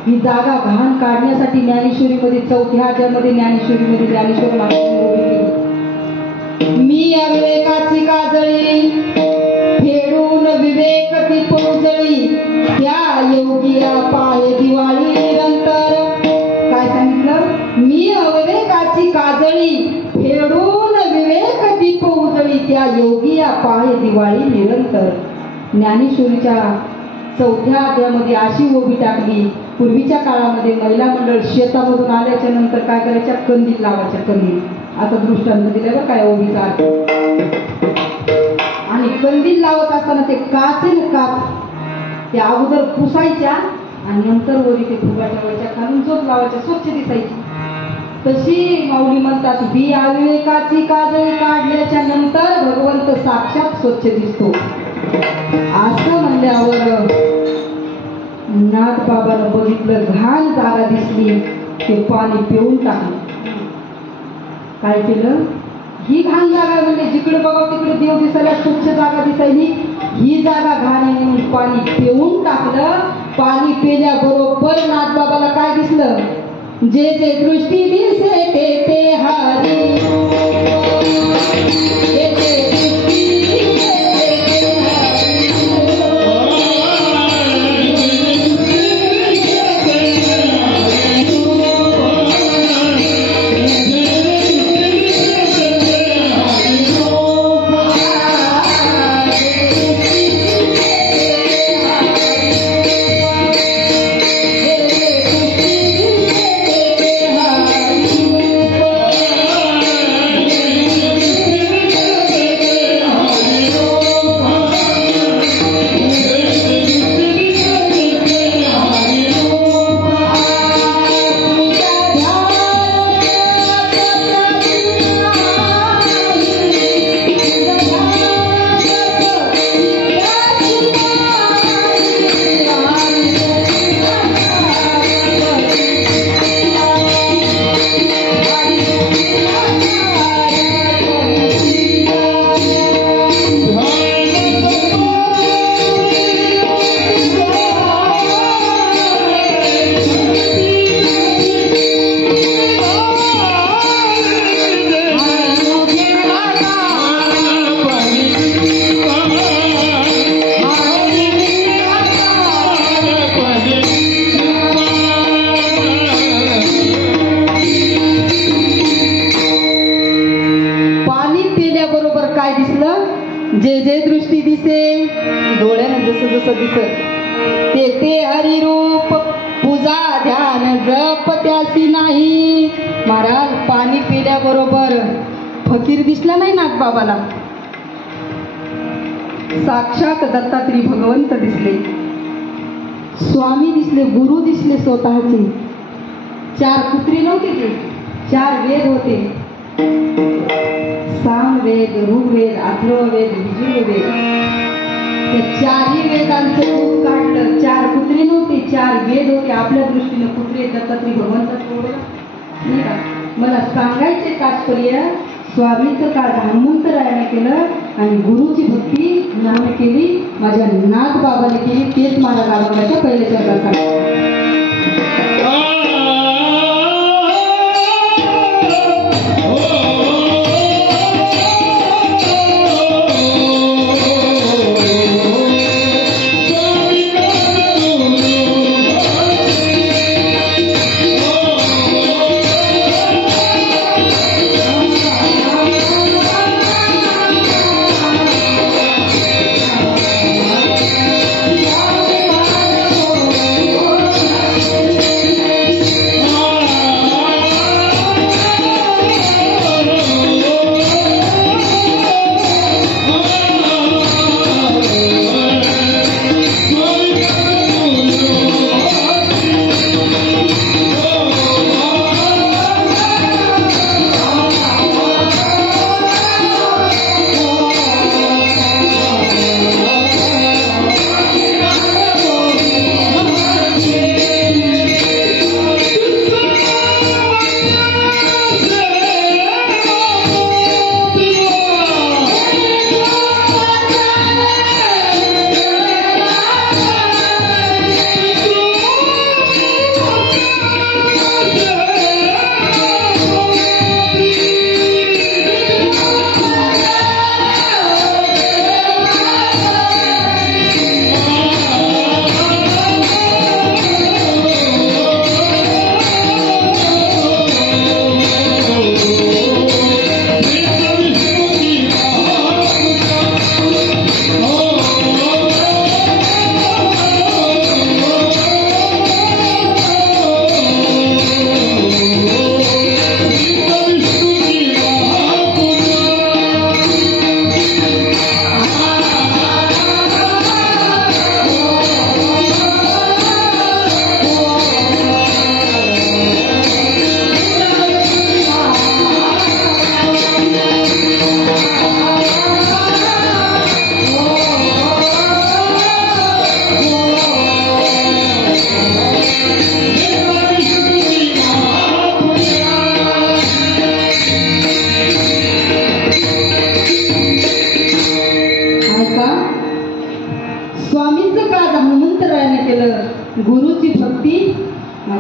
ही जागा घाण काढण्यासाठी ज्ञानेश्वरीमध्ये 4थ्या अध्यायामध्ये ज्ञानेश्वरीमध्ये ज्ञानेश्वर महाराजांनी उभी केली. मी अविवेकाची काजळी फेडून विवेक ती पोजळी, त्या योगीला पाहे दिवाळी निरंतर. काय सांगितलं, मी अविवेकाची काजळी फेडून विवेक ती पोजळी, त्या योगीला पाहे दिवाळी निरंतर. ज्ञानेश्वरीच्या 4थ्या अध्यायामध्ये अशी ओवी टाकली. पूर्वीच्या काळामध्ये महिला मंडळ शेतामधून आल्याच्या नंतर काय करायच्या, कंदील लावायच्या. कंदील आता दृष्टांत दिल्यावर काय ओवीचा अर्थ. आणि कंदील लावत असताना ते काच ते अगोदर पुसायच्या आणि नंतर वरी ते फुगा ठेवायच्या, खालून झोप लावायच्या, स्वच्छ दिसायची. तशी माऊली म्हणतात, बी अविवेकाची काजळी काढल्याच्या नंतर भगवंत साक्षात स्वच्छ दिसतो. असं म्हणल्यावर नागबाबानं बघितलं, घाण जागा दिसली, ते पाणी पिऊन टाकलं. काय केलं, ही घाण जागा म्हणजे जिकडे बघा तिकडे देव दिसायला, स्वच्छ जागा दिसायली, ही जागा घाण आहे म्हणून पाणी पिऊन टाकलं. पाणी पिल्याबरोबर नागबाबाला काय दिसलं, जे जे दृष्टी दिसे ते ते हरी, जे जे दृष्टी जे जे दृष्टी दिसे, डोळ्यानं जसं जसं दिसत ते ते हरिरूप, पूजा ध्यान जप त्यासी नाही. महाराज पाणी पिल्याबरोबर फकीर दिसला नाही नागबाबाला, साक्षात दत्तात्री भगवंत दिसले, स्वामी दिसले, गुरु दिसले स्वतःचे. 4 कुत्री नव्हते ते, 4 वेद होते. सामवेद, ऋग्वेद, अथर्ववेद, यजुर्वेद. त्या 4ही वेदांचं रूप काढलं. 4 कुत्रे नव्हते, 4 वेद होते. आपल्या दृष्टीने कुत्रे दत्तात्री भगवंतात नाही का. मला सांगायचे तात्पर्य, स्वामीचं का हनुमंतरायाने केलं आणि गुरुची भक्ती नामे केली, माझ्या नागबाबाने केली. तेच मला गावाच्या पहिल्या चरणात सांगितलं.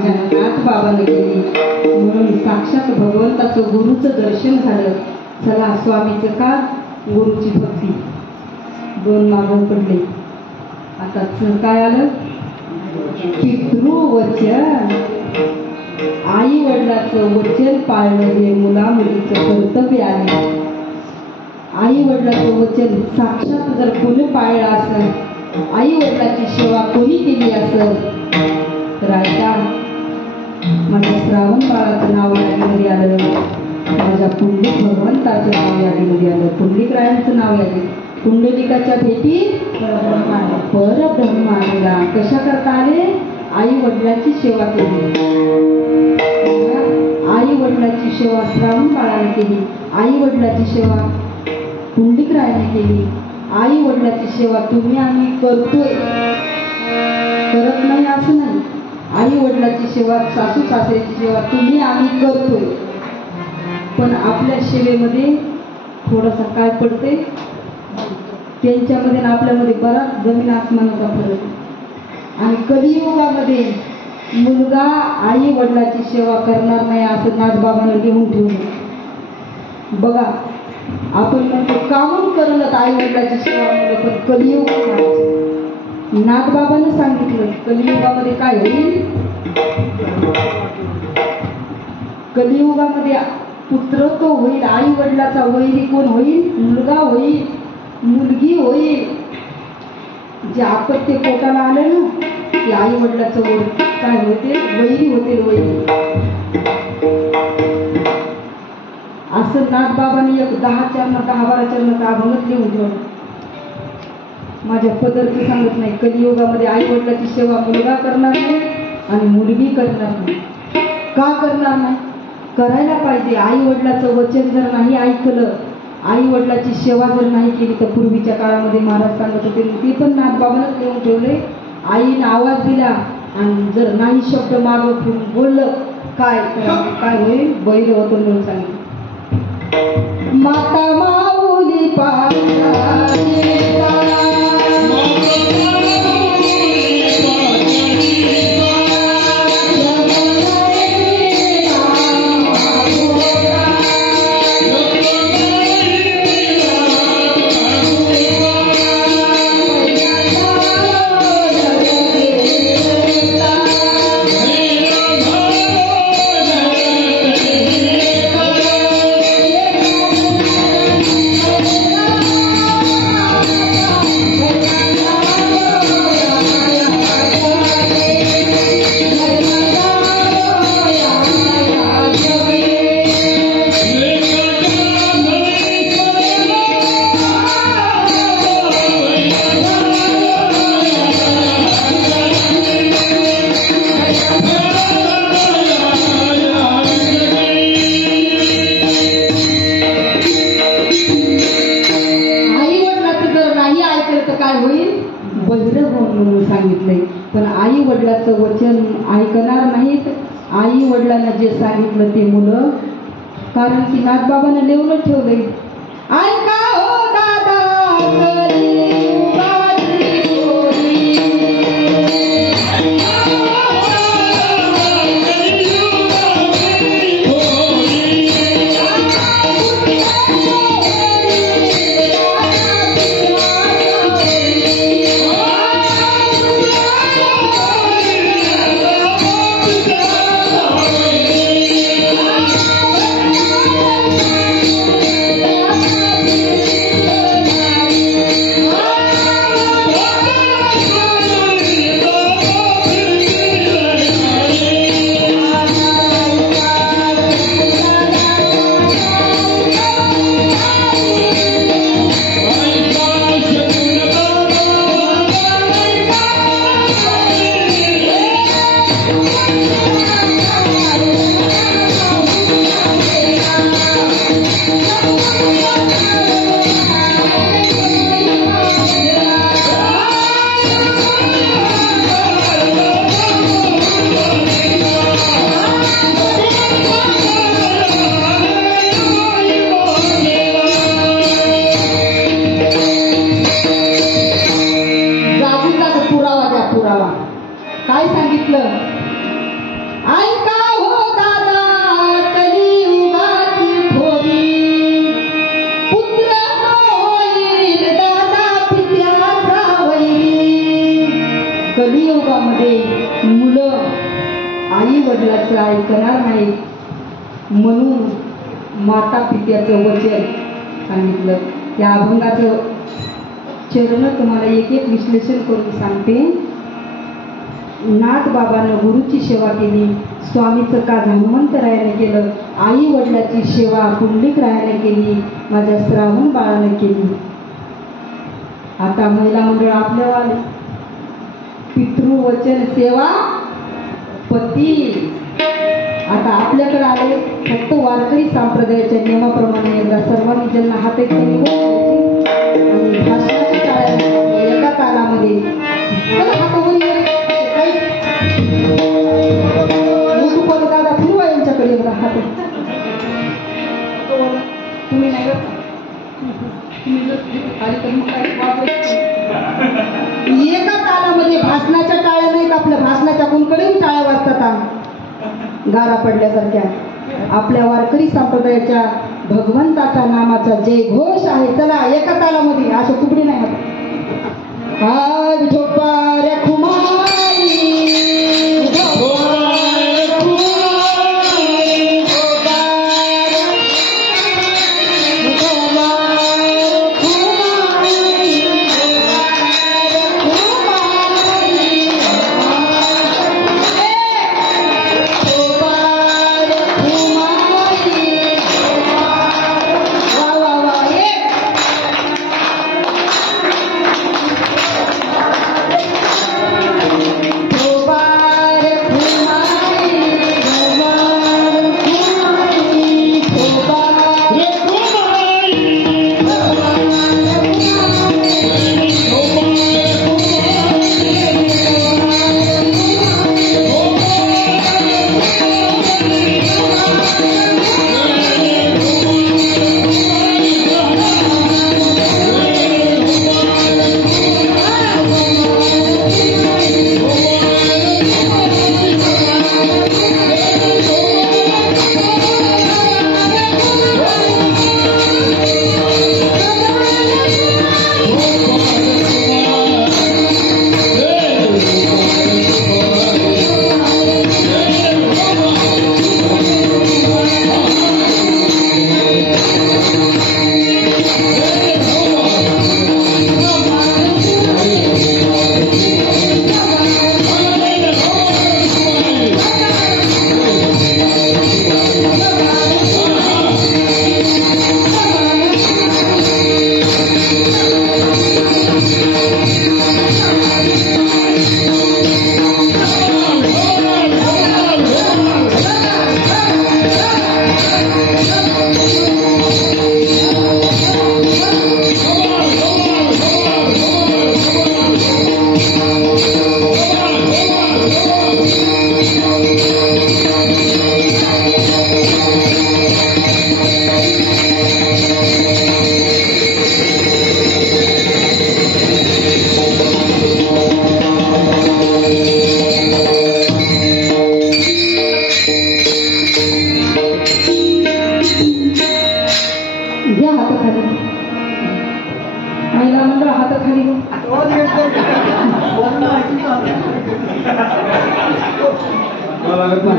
माझ्या नाथबाबानं केली. म्हणून साक्षात भगवंताचं गुरुचं दर्शन झालं. चला स्वामीचं का गुरुची भक्ती. 2 मागं पडले. आता काय आलं? पितृवचन. आई वडिलाचं वचन पाळणं हे मुला मुलीचं कर्तव्य आहे. आई वडिलाचं वचन साक्षात जर कोणी पाळलं असेल, आई वडिलाची सेवा कोणी केली असेल तर ऐका, माझ्या श्रावण बाळाचं नाव यादीमध्ये आलं, माझ्या पुंडलिक भगवंताचं नाव यादीमध्ये आलं, पुंडलिकरायांचं नाव यादी. पुंडलिकाच्या भेटी परब्रह्म आलेला. कशा करता आले? आई वडिलाची सेवा केली. आई वडिलाची सेवा श्रावण बाळाने केली. आई वडिलाची सेवा पुंडलिकरायाने केली. आई वडिलाची सेवा तुम्ही आम्ही करतोय, करत नाही असं नाही. आई वडिलाची सेवा, सासू सासऱ्याची सेवा तुम्ही आम्ही करतोय. पण आपल्या सेवेमध्ये थोडासा काय पडते, त्यांच्यामध्ये आणि आपल्यामध्ये बराच जमीन आसमानाचा फरक. आणि कलियुगामध्ये मुलगा आई वडिलाची सेवा करणार नाही असं नाथबाबांना लिहून ठेवलं. बघा, आपण म्हणतो कामून करत आई वडिलाची सेवा म्हणलं, पण कलियुग नाथबाबांनी सांगितलं कलियुगामध्ये काय होईल. कलियुगामध्ये पुत्र तो होईल. आई वडिलाचा वैरी कोण होईल? मुलगा होईल, मुलगी होईल. जे आपत्य पोटाला आलं ना, ते आई वडिलाचं काय होते? वैरी होते, वैरी. असं नाथबाबांनी एक 10 चरण 10-12 चरणाचा अभंगच लिहून ठेवलं. माझ्या पदरचं सांगत नाही. कलियुगामध्ये आई वडिलाची सेवा मुलगा करणार नाही आणि मुलगी करणार नाही. का करणार नाही? करायला पाहिजे. आई वडिलाचं वचन जर नाही ऐकलं, आई वडिलाची सेवा जर नाही केली, तर पूर्वीच्या काळामध्ये महाराज सांगत होते, ते पण नाथबाबांनाच लिहून ठेवले. आईने आवाज दिला आणि जर नाही शब्द मागं ठेवून बोललं काय होईल? बैल होतं म्हणून सांगितलं. माता माऊली सांगितलंय. पण आई वडिलाचं वचन ऐकणार नाहीत. आई वडिलांना जे सांगितलं ते मुलं, कारण की नाथबाबांना लिहून ठेवलंय. ऐका हो दादा म्हणून माता पित्याचं वचन सांगितलं. त्या अभंगाचं चरण तुम्हाला एक एक विश्लेषण करून सांगते. नाथ बाबांना गुरुची सेवा केली, स्वामीचं काज हनुमंतरायाने केलं, आई वडिलाची सेवा पुंडलिकरायाने केली, माझ्या श्रावण बाळाने केली. आता महिला मंडळ आपल्यावाले पितृवचन सेवा पती. आता आपल्याकडे आले फक्त वारकरी संप्रदायाच्या नियमाप्रमाणे एकदा सर्वांनी ज्यांना हात आणि भाषणाच्या टाळ्या एका तालामध्ये दादा फिरवा यांच्याकडे एकदा हात. तुम्ही नाही एका तालामध्ये भाषणाच्या टाळ्या नाहीत. आपल्या भाषणाच्या कोणकडेही टाळ्या वाजतात गारा पडल्यासारख्या. आपल्या वारकरी संप्रदायाच्या भगवंताच्या नामाचा जय घोष आहे. चला एका तालामध्ये अशा तुकडी नाही होत. आज झोपाऱ्या खुमारी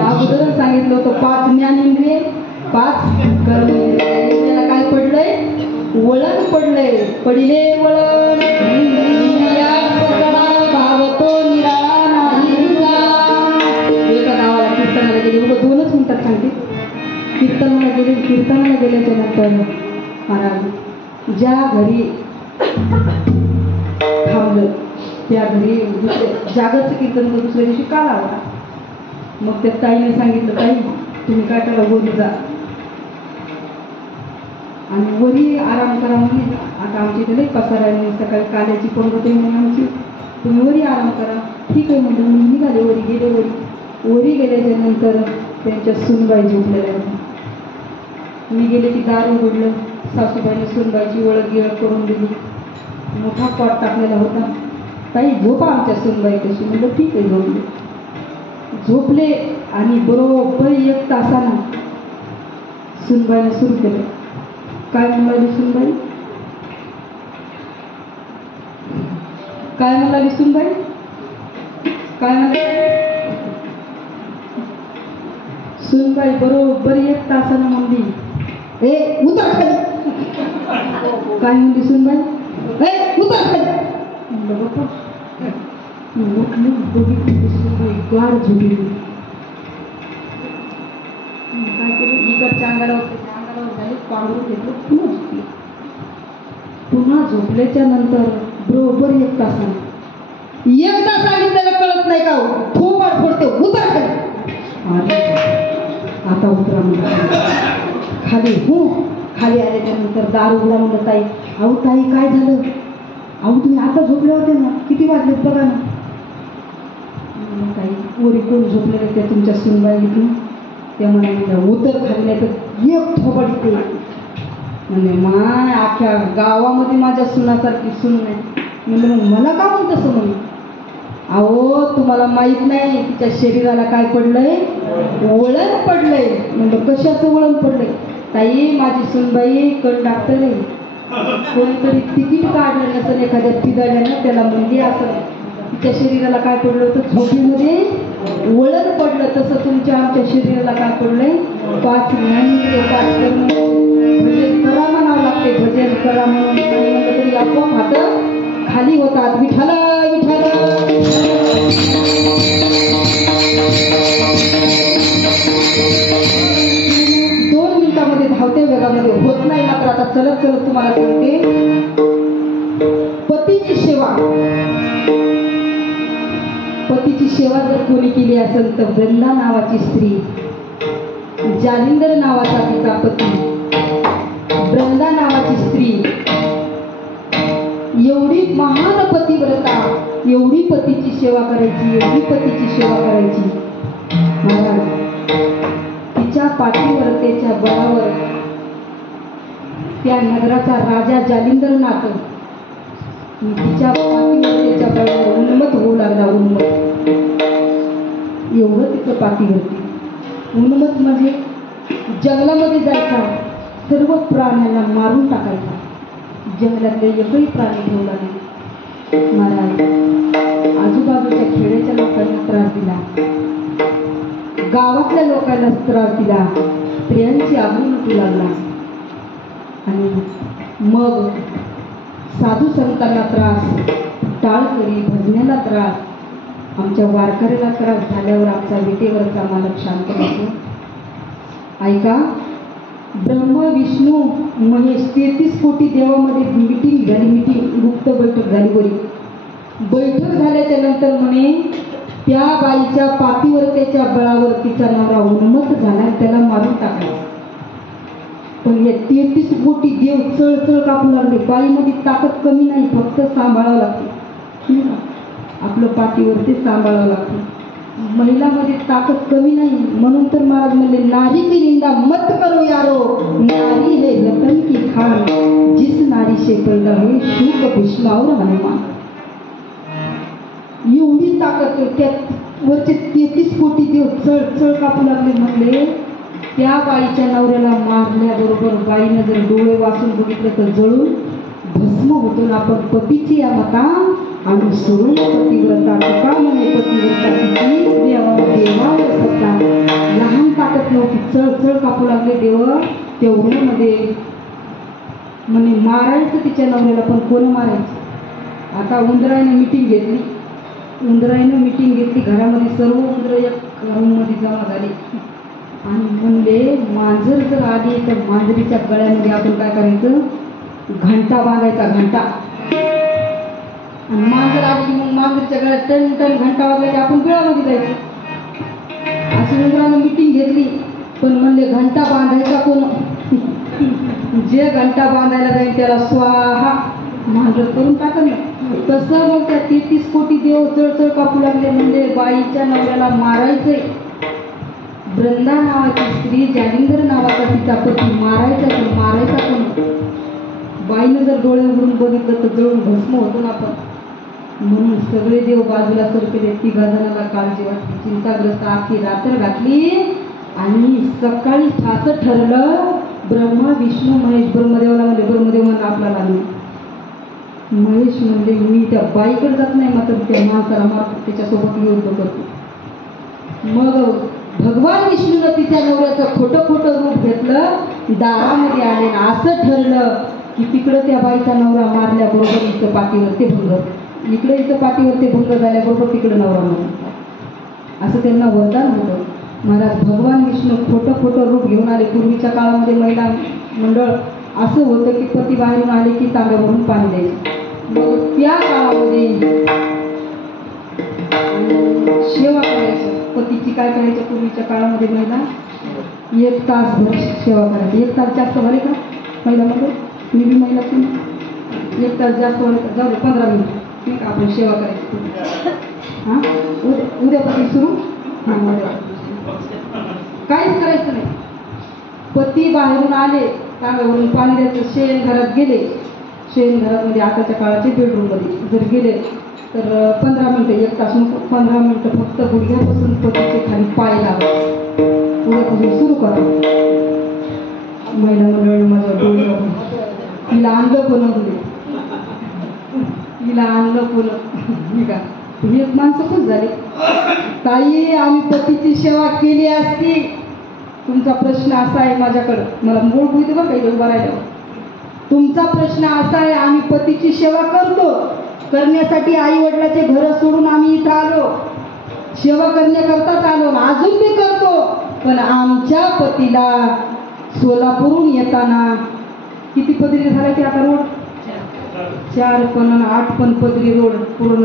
अगोदरच सांगितलं होतं 5 ज्ञानेंद्रिय 5 कर्मेंद्रिय. काय पडलंय? वळण पडलंय. पडिले वळण भावतो निराळा नाही. एका गावाला कीर्तनाला गेले. 2च मिनिटात सांगते. कीर्तनाला गेल्याच्या नंतर महाराज ज्या घरी थांबलं त्या घरी जागरचं कीर्तन दुसऱ्या दिवशी का लावला. मग त्या ताईने सांगितलं, ताई तुम्ही काय करा वरी जा आणि वरी आराम करा. म्हणजे आता आमच्या इथे नाही पसाराने सकाळी काल्याची पंगत म्हणून आमची, तुम्ही वरी आराम करा. ठीक आहे म्हणलं. मी निघाले वरी गेले. वरी गेल्याच्या नंतर त्यांच्या सुनबाई झोपलेल्या होत्या. मी गेले की दार उघडलं. सासूबाईने सुनबाईची ओळख गिळख करून दिली. मोठा पॉट टाकलेला होता. ताई झोपा आमच्या सुनबाई कशी. म्हणलं ठीक आहे झोपले. झोपले आणि बरोबर 1 तासानं सुनबाईने सुरू केलं. काय म्हणाली सुनबाई? काय म्हणाली सुनबाई? काय म्हणाली सुनबाई? बरोबर 1 तासानं ए उतर खाली. काय म्हणते सुनबाई? ए उतर खाली. म्हणलं बाप्पा उठली, बघितली सुनबाई गाढ झोपली. काय केलं, इकडच्या अंगाला झाली, पांघरून घेतलं, पुन्हा झोपली. पुन्हा झोपल्याच्या नंतर बरोबर 1 तासाने एकदा सांगितलेलं कळत नाही का? थोबाड फोडते, उतर खाली. आता उतरा म्हणलं खाली. हो खाली आल्याच्या नंतर दार उघडा म्हणलं ताई. अहो ताई काय झालं? अहो तुम्ही आता झोपले होते ना, किती वाजलेत बघा ना. ताई वरी कोण झोपलेले त्या तुमच्या सुनबाई लिखून. त्या म्हणाल्या उतर खाली नाही तर 1 थोबाड इथे. म्हणजे माय अख्ख्या गावामध्ये माझ्या सुनासारखी सून नाही. म्हणजे मग मला का म्हणत असं म्हणून? अहो तुम्हाला माहित नाही तिच्या शरीराला काय पडलंय? वळण पडलंय. म्हणजे कशाचं वळण पडलंय? ताई माझी सुनबाई कंडक्टर आहे. कोणीतरी तिकीट काढलं नसेल एखाद्या पिदाड्यानं, त्याला म्हणजे असं तिच्या शरीराला काय पडलं होतं? झोपेमध्ये वळण पडलं. तसं तुमच्या आमच्या शरीराला काय पडलंय? 5 महिने 5 करणं भजन करा म्हणावं लागते. भजन करा म्हणून नाही म्हणलं तरी आपोआप हात खाली होतात. विठाला विठाला. 2 मिनिटामध्ये धावत्या वेगामध्ये होत नाही. मात्र आता चलत चलत तुम्हाला सांगते पतीची सेवा. पतीची सेवा जर कोणी केली असेल तर वृंदा नावाची स्त्री, जालिंदर नावाचा तिचा पती, वृंदा नावाची स्त्री, एवढी महान पतिव्रता, एवढी पतीची सेवा करायची, एवढी पतीची सेवा करायची. महाराज तिच्या पातिव्रतेच्या बळावर त्या नगराचा राजा जालिंदरनाथ तिच्या पातिव्रतेच्या बळावर उन्मत्त होऊ लागला. उन्मत्त एवढं तिचं पातिव्रते. उन्मत्त म्हणजे जंगलामध्ये जायचा, सर्व प्राण्यांना मारून टाकायचा. जंगलातले एकही प्राणी ठेवला नाही. महाराज आजूबाजूच्या खेड्याच्या लोकांना त्रास दिला, गावातल्या लोकांना त्रास दिला, स्त्रियांची आबरू लुटू लागला. आणि मग साधू संतांना त्रास, टाळकरी भजण्याला त्रास, आमच्या वारकऱ्याला त्रास झाल्यावर आमचा विटेवरचा मालक शांत होतो. ऐका, ब्रह्म विष्णू महेश 33 कोटी देवामध्ये मीटिंग झाली. मीटिंग गुप्त बैठक झाली. बरी बैठक झाल्याच्या नंतर म्हणे त्या बाईच्या पातिव्रतेच्या बळावर तिचा नवरा उन्मत्त झाला, त्याला मारून टाकला. पण हे 33 कोटी देव चळचळ कापू लागले. बाईमध्ये ताकद कमी नाही, फक्त सांभाळावं लागते. आपलं पातिव्रते सांभाळावं लागतं. महिलामध्ये ताकद कमी नाही. म्हणून तर महाराज म्हणले नारी की निंदा मत करो यारो, नारी है रतन की खान, जिस नारी से पैदा हुए शुक भीष्म और हनुमान. एवढी ताकद त्या वरचे 33 कोटी देव चळ कापू लागले. म्हणले त्या बाईच्या नवऱ्याला मारल्याबरोबर बाईनं जर डोळे वाचून बघितलं तर जळून भस्म होतो. आपण पतीची या मता आणि सोडून पतिव्रता. का म्हणे पतिव्रताची देवावर सत्ता. लहान ताकद नव्हती, चळ कापू लागले देव. तेवढ्यामध्ये म्हणे मारायचं तिच्या नवऱ्याला, पण कोण मारायचं? आता उंदराने मिटिंग घेतली. उंदराने मिटिंग घेतली घरामध्ये. सर्व उंदर एक रूममध्ये जमा झाली आणि म्हणले मांजर जर आली तर मांजरीच्या गळ्यामध्ये आपण काय करायचं? घंटा बांधायचा. घंटा. आणि मांजर आली मग मांजरीच्या गळ्यात टन टन घंटा वाजवायचा, आपण बिळामध्ये जायचं. अशी उंदरानं मिटिंग घेतली. पण म्हणले घंटा बांधायचा कोण? जे घंटा बांधायला जाईल त्याला स्वाहा, मांजर करून टाकलं. तसं मग त्या 33 कोटी देव चळचळ कापू लागले. म्हणजे बाईच्या नवऱ्याला मारायचंय. वृंदा नावाची स्त्री, जालिंदर नावाचा तिचा पती मारायचा कोण? बाईनं जर डोळे उघडून बघितलं तर जळून भस्म होतो ना आपण. म्हणून सगळे देव बाजूला सरकले. 3 जणांना काळजी वाटली, चिंताग्रस्त. आखी रात्र घातली आणि सकाळी असं ठरलं ब्रह्मा विष्णू महेश. ब्रह्मदेवाला म्हणजे ब्रह्मदेव म्हणून आपला लागले. महेश म्हणजे मी त्या बाईकडे जात नाही, मात्र त्या माणसाला मारतो, त्याच्यासोबत युद्ध करतो. मग भगवान विष्णूनं तिच्या नवऱ्याचं खोटं खोटं रूप घेतलं, दारामध्ये आले ना असं ठरलं की तिकडं त्या बाईचा नवरा मारल्याबरोबर इथं पाठीवर ते भंग, इकडे इथं पाठीवर ते भंग झाल्याबरोबर तिकडं नवरा मारला, असं त्यांना वरदान होतं. महाराज भगवान विष्णू खोटं खोटं रूप घेऊन आले. पूर्वीच्या काळामध्ये महिला मंडळ असं होतं की पती बाहेरून आले की तांब्यावरून पाणी द्यायचे. मग त्या काळामध्ये सेवा करायचं, पतीची काय करायचं पूर्वीच्या काळामध्ये महिला 1 तासभर सेवा करायची. 1 तास जास्त भरे का महिलामध्ये? मी बी महिला तुम्ही 1 तास जास्त भरे का? जाऊ दे 15 मिनिट ठीक आहे, आपण सेवा करायची. हां उद्यापासून सुरू. हां काहीच करायचं नाही. पती बाहेरून आले तांब्यावरून पाणी द्यायचं, शेण घरात गेले, शेण घरामध्ये आताच्या काळाचे बेडरूममध्ये जर गेले तर 15 मिनिटं 1 तास नको, 15 मिनिटं फक्त गुडघ्यापासून पतीचे खाली पाय लावा. उद्यापासून सुरू करा. महिला मंडळ माझ्या डोळ्यावर तिला आणलं बनवून दे, तिला आणलं बोलत का तुम्ही एक माणसं पण झाले. ताई आम्ही पतीची सेवा केली असती. तुमचा प्रश्न असा आहे माझ्याकडं, मला मूळ होईल बरं काही उभा राहिल्यावर. तुमचा प्रश्न असा आहे, आम्ही पतीची सेवा करतो, करण्यासाठी आई वडिलाचे घर सोडून आम्ही इथं आलो, सेवा करण्याकरताच आलो, अजून बी करतो. पण आमच्या पतीला सोलापूरहून येताना किती पदरी झाला की आता रोड 4 पण 8 पण पदरी रोड पूर्ण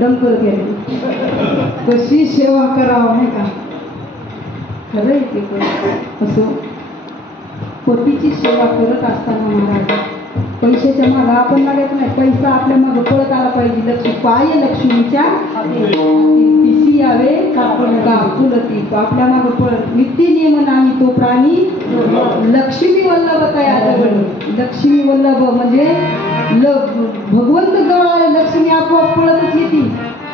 डम करत गेले. कशी सेवा करावं नाही का? खरं आहे ते. पण असं पतीची सेवा करत असताना महाराज पैशाच्या मागं आपण लागायचं नाही. पैसा आपल्या मागं पळत आला पाहिजे. लक्ष्मी पाय लक्ष्मीच्या पिसी यावे कापुलती, आपल्या मागं पळत नित्य नियम नाही तो प्राणी लक्ष्मी वल्लभ तयाजवळ. लक्ष्मी वल्लभ म्हणजे भगवंत जवळ आले, लक्ष्मी आपोआप पळतच येते.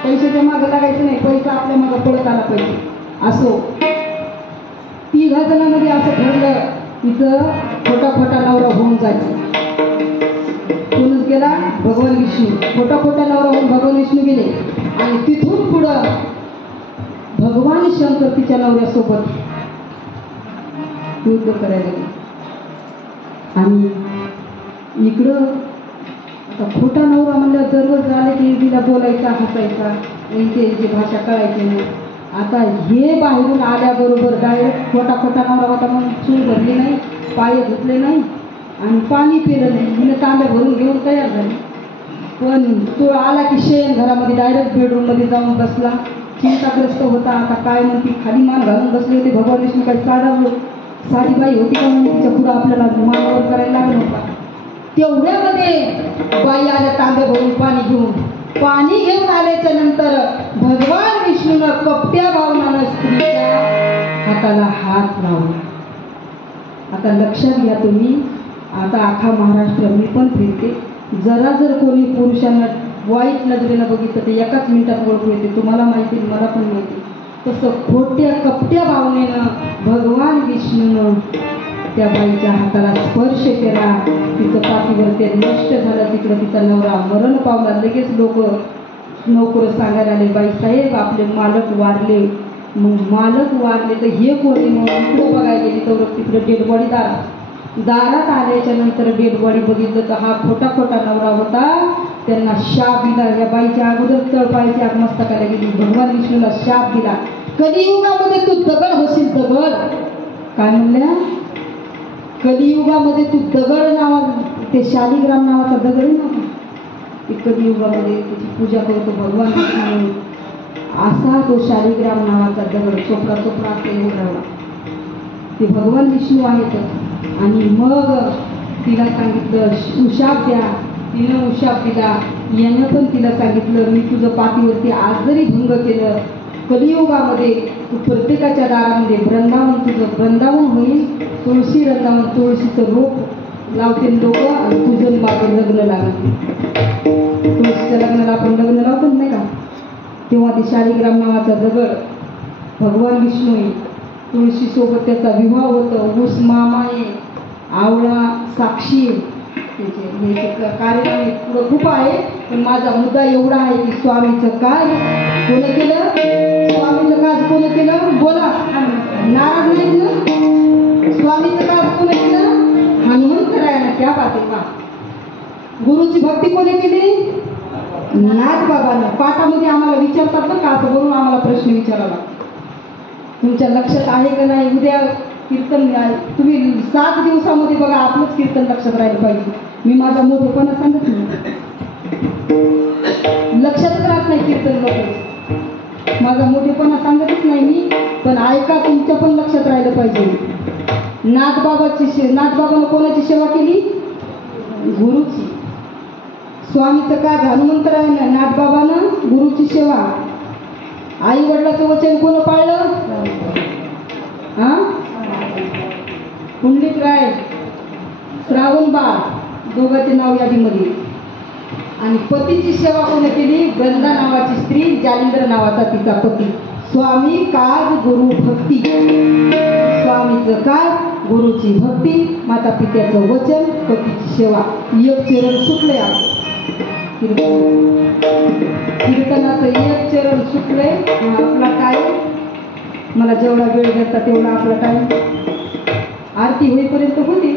पैशाच्या मागं लागायचं नाही, पैसा आपल्या मागं पळत आला पाहिजे. असो 3 जणांमध्ये असं ठरलं तिचं खोटा खोटा नवरा होऊन जायचं. कोणच गेला? भगवान विष्णू. खोटा खोटा नवरा होऊन भगवान विष्णू गेले आणि तिथून पुढं भगवान शंकर तिच्या नवऱ्यासोबत युद्ध करायला गेले. आणि इकडं आता खोटा नवरा म्हणल्यावर दररोज आले की तिला बोलायचा, हसायचा, यांची भाषा कळायची नाही. आता हे बाहेरून आल्याबरोबर डायरेक्ट खोटा खोटा नवरा होता म्हणून चूल भरली नाही, पाय धुतले नाही आणि पाणी पिलं नाही. हिनं तांब्या भरून घेऊन तयार झाली. पण तो आला की शेण घरामध्ये डायरेक्ट बेडरूममध्ये जाऊन बसला. चिंताग्रस्त होता. आता काय म्हणते, खाली मान घालून बसले होते. भगवान विष्णू काही साधी बाई होती का म्हणून तिच्या पुढं आपल्याला मानावर करायला लागलं होता. तेवढ्यामध्ये बाई आल्या तांब्या भरून पाणी घेऊन. पाणी घेऊन आल्याच्या नंतर भगवान विष्णूनं कपट्या भावनानं स्त्रीच्या हाताला हात लावला. आता लक्षात घ्या तुम्ही, आता अख्खा महाराष्ट्र मी पण फिरते, जरा जर कोणी पुरुषांना वाईट नजरेनं बघितलं तर एकाच मिनिटात ओळखू येते. तुम्हाला माहिती, मला पण माहिती. तसं खोट्या कपट्या भावनेनं भगवान विष्णूनं त्या बाईच्या हाताला स्पर्श केला. तिचं पाठीवर ते नष्ट झालं. तिकडं तिचा नवरा मरण पावला. लगेच लोक नोकर सांगायला आले, बाईसाहेब आपले मालक वारले. मग मालक वारले तर हे कोणी? मग इकडं बघायला गेली तर तिकडं डेड बॉडी दारात आल्याच्या नंतर डेड बॉडी बघितलं तर हा खोटा खोटा नवरा होता. त्यांना शाप दिला. या बाईच्या अगोदर तळपायची आग मस्तकाला गेली. भगवान विष्णूला शाप दिला, कलियुगामध्ये तू दगड होशील. दगड काय म्हणल्या? कलियुगामध्ये तू दगड नावा, ते शालिग्राम नावाचा दगड आहे ना, ते कलियुगामध्ये त्याची पूजा करतो भगवान विष्णू. असा तो शालिग्राम नावाचा दगड चोपडा चोपडा असं एवढा ते भगवान विष्णू आहेत. आणि मग तिला सांगितलं उशाप द्या. तिनं उशाप दिला. यानं पण तिला सांगितलं, मी तुझं पाठीवरती आज जरी भंग केलं, कलियुगामध्ये तू प्रत्येकाच्या दारामध्ये वृंदावन, तुझं वृंदावन होईल. तुळशी वृंदावन, तुळशीचं रोप लावते लोक आणि तुझं माझं लग्न लागते. तुळशीच्या लग्नाला आपण लग्न लावतो नाही का, तेव्हा ते शालिग्राम नावाचा दगड भगवान विष्णू आहे. तुळशीसोबत त्याचा विवाह होतो. ऊस मामा आहे, आवळा साक्षी आहे. त्याचे कार्यक्रम पुढं खूप आहे. पण माझा मुद्दा एवढा आहे की स्वामीचं काय कोण केलं? स्वामीचं काय कोण केलं? बोला. नाराज नाहीत ना? स्वामीचं का असतो नाही ना? हनुमंतरायानं क्या बात आहे बा. गुरुची भक्ती कोणी केली? नाथबाबानं. पाठामध्ये आम्हाला विचारतात ना का असं बोलून आम्हाला प्रश्न विचारावा. तुमच्या लक्षात आहे का नाही? उद्या कीर्तन आहे, तुम्ही 7 दिवसामध्ये बघा आपलंच कीर्तन लक्षात राहिलं पाहिजे. मी माझा मोठेपणा सांगत नाही, लक्षातच राहत नाही कीर्तन लोक. माझा मोठेपणा सांगतच नाही मी, पण ऐका, तुमच्या पण लक्षात राहिलं पाहिजे. नाथबाबानं कोणाची सेवा केली? गुरुची. स्वामीचं काय? हनुमंतरायानं. नाथबाबानं गुरुची सेवा. आई वडिलाचं वचन कोण पाळलं? हा? पुंडलिक राय, श्रावण बाळ, दोघांचे नाव यादीमध्ये. आणि पतीची सेवा कोण केली? गंगा नावाची स्त्री, जालिंद्र नावाचा तिचा पती. स्वामी काज गुरु भक्ती. स्वामीचं काय? गुरुची भक्ती, माता पित्याचं वचन, पतीची सेवा. एक चरण सुटले. कीर्तनाचं एक चरण सुटले. आपला टाईम, मला जेवढा वेळ घेता तेवढा आपला टाईम. आरती होईपर्यंत होती,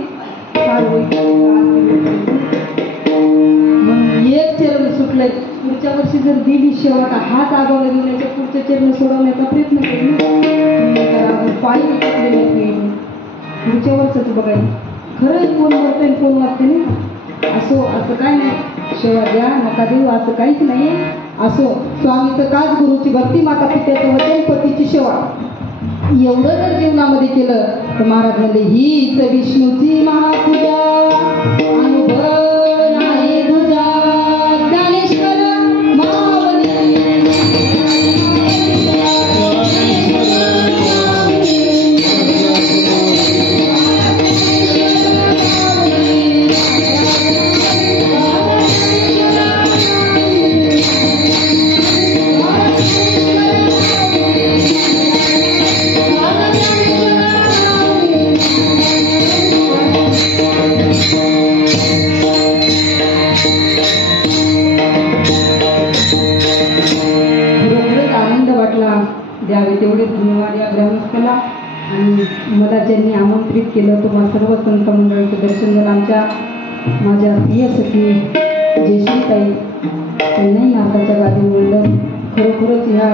मग एक चरण सुटलंय. पुढच्या वर्षी जर दिली सेवा, हात आगावला घेण्याच्या पुढचे चरण सोडवण्याचा प्रयत्न केला. पायी पुढच्या वर्षाचं बघायला खरंच कोण मरतंय कोण वाचते नाही. असं काय नाही, सेवा द्या नका देऊ असं काहीच नाही. असो, स्वामीचं काज, गुरुची भक्ती, माता पित्याचं वचन, पतीची सेवा, एवढं जर जीवनामध्ये केलं तर महाराज म्हणले हीच विष्णूची महापूजा. अनुभव नाही तुझा ज्ञानेश्वर मावली. द्यावे तेवढे धन्यवाद या ग्रामस्थाला. आणि मला ज्यांनी आमंत्रित केलं, तुम्हाला सर्व संत मंडळीचं दर्शन झालं. माझ्या प्रिय सखी जयश्रीताई, त्यांनाही नाथाच्या गादी मिळलं. खरोखरच ह्या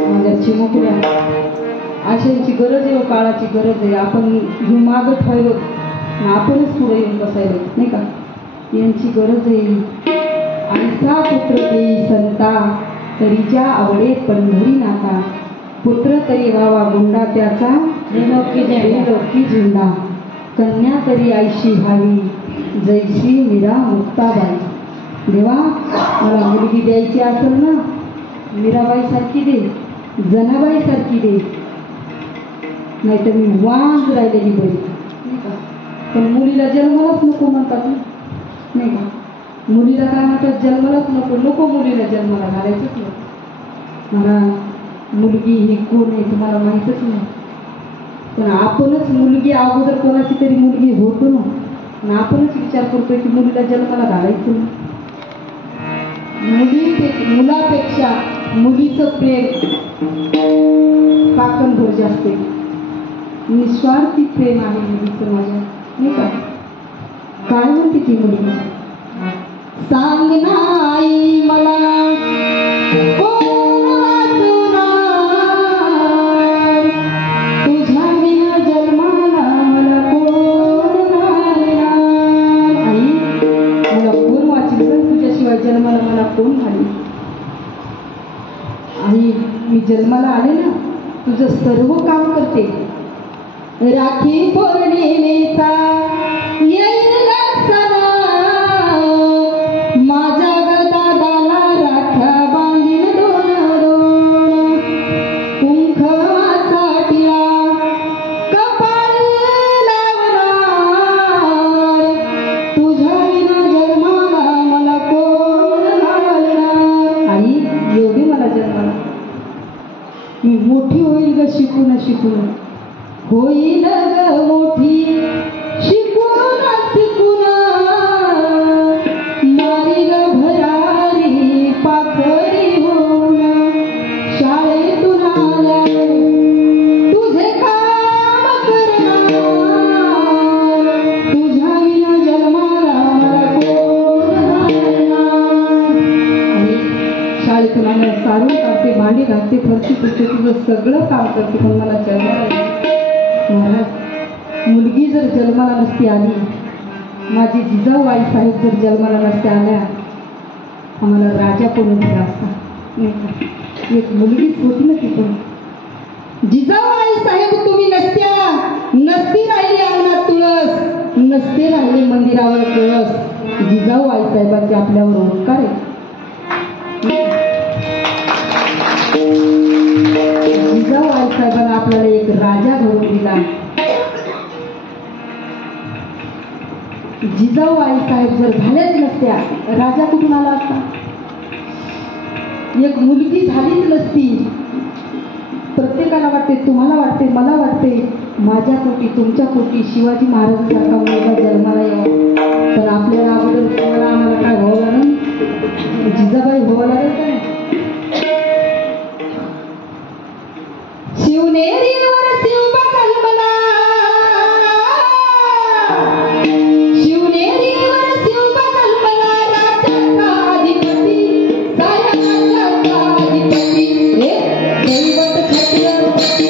माझ्या चिमुकल्या आशयांची गरज आहे, काळाची गरज आहे. आपण ही मागत व्हायलो, आपणच पुढे येऊन बसायलो नाही का. यांची गरज आहे. आणि सा पुत्र देई संता, तरीच्या आवडे पंढरी नाथा. पुत्र तरी व्हावा गुंडा त्याचा, लौकी झेंडा. कन्या तरी आईशी व्हावी, जैशी मीरा मुक्ताबाई. देवा, मला मुलगी द्यायची असेल ना, मीराबाई सारखी दे, जनाबाई सारखी दे, नाही तर मी वांग राहिलेली बरी नाही का. पण मुलीला जन्मालाच नको म्हणतात नाही का. मुलीला काय म्हणतात? जन्मालाच नको मुलीला जन्माला घालायचंच नको. मला मुलगी ही कोण आहे तुम्हाला माहीतच नाही. पण आपणच मुलगी अगोदर कोणाची तरी मुलगी होतो ना, आणि आपणच विचार करतोय की मुलीला जन्माला घालायचं. मुलापेक्षा मुलीचं प्रेम काकणभर जास्त आहे. निस्वार्थी प्रेम आहे मुलीचं माझ्या नाही का. काय म्हणते ती मुलगी? सांग नाही मला तुझ्या विना जन्माला मला कोण घालणार. आई, मला कोण वाचेल पण तुझ्याशिवाय जन्माला मला कोण घालेल. आई, मी जन्माला आले ना, तुझं सर्व काम करते. राखी पौर्णिमेचा येईल सणा, माझ्या गदादाला राख्या बांधीन दोन दोन. कुंकवाचा टिळा कपाळी लावणार, तुझ्या विना जन्माला मला कोण घालणार. आई, एवढी मला जन्माला, मी मोठी होईल ग शिकून शिकून, होईल ग मोठी झाडते फरशी पुसते तुझं सगळं काम करते, पण मला जन्माला महाराज मुलगी जर जन्माला नसती आली, माझी जिजाऊ आई साहेब जर जन्माला नसत्या आल्या, आम्हाला राजा कोण दिला असता. एक मुलगीच होती ना ती, पण जिजाऊ आई साहेब तुम्ही नसत्या, नसती राहिली अंगणात तुळस, नसते राहिले मंदिरावर कळस. जिजाऊ आई साहेबांचे आपल्यावर उपकार आहे. जिजाऊ आई साहेबांना आपल्याला एक राजा घडवून दिला. जिजाऊ आई साहेब जर झाल्याच नसत्या, राजा कुठून आला असता. एक मुलगी झालीच नसती. प्रत्येकाला वाटते, तुम्हाला वाटते, मला वाटते, माझ्या पोटी तुमच्या पोटी शिवाजी महाराजांसारखा मुलगा जन्माला यावा, पण आपल्याला अगोदर आम्हाला काय व्हावं लागेल, जिजाबाई व्हावं लागेल काय. शिवनेरीवर शिवबा जन्मला, शिवनेरीवर शिवबा जन्मला, राजाचा अधिपती, साऱ्या अधिपती, दैवत छत्रपती,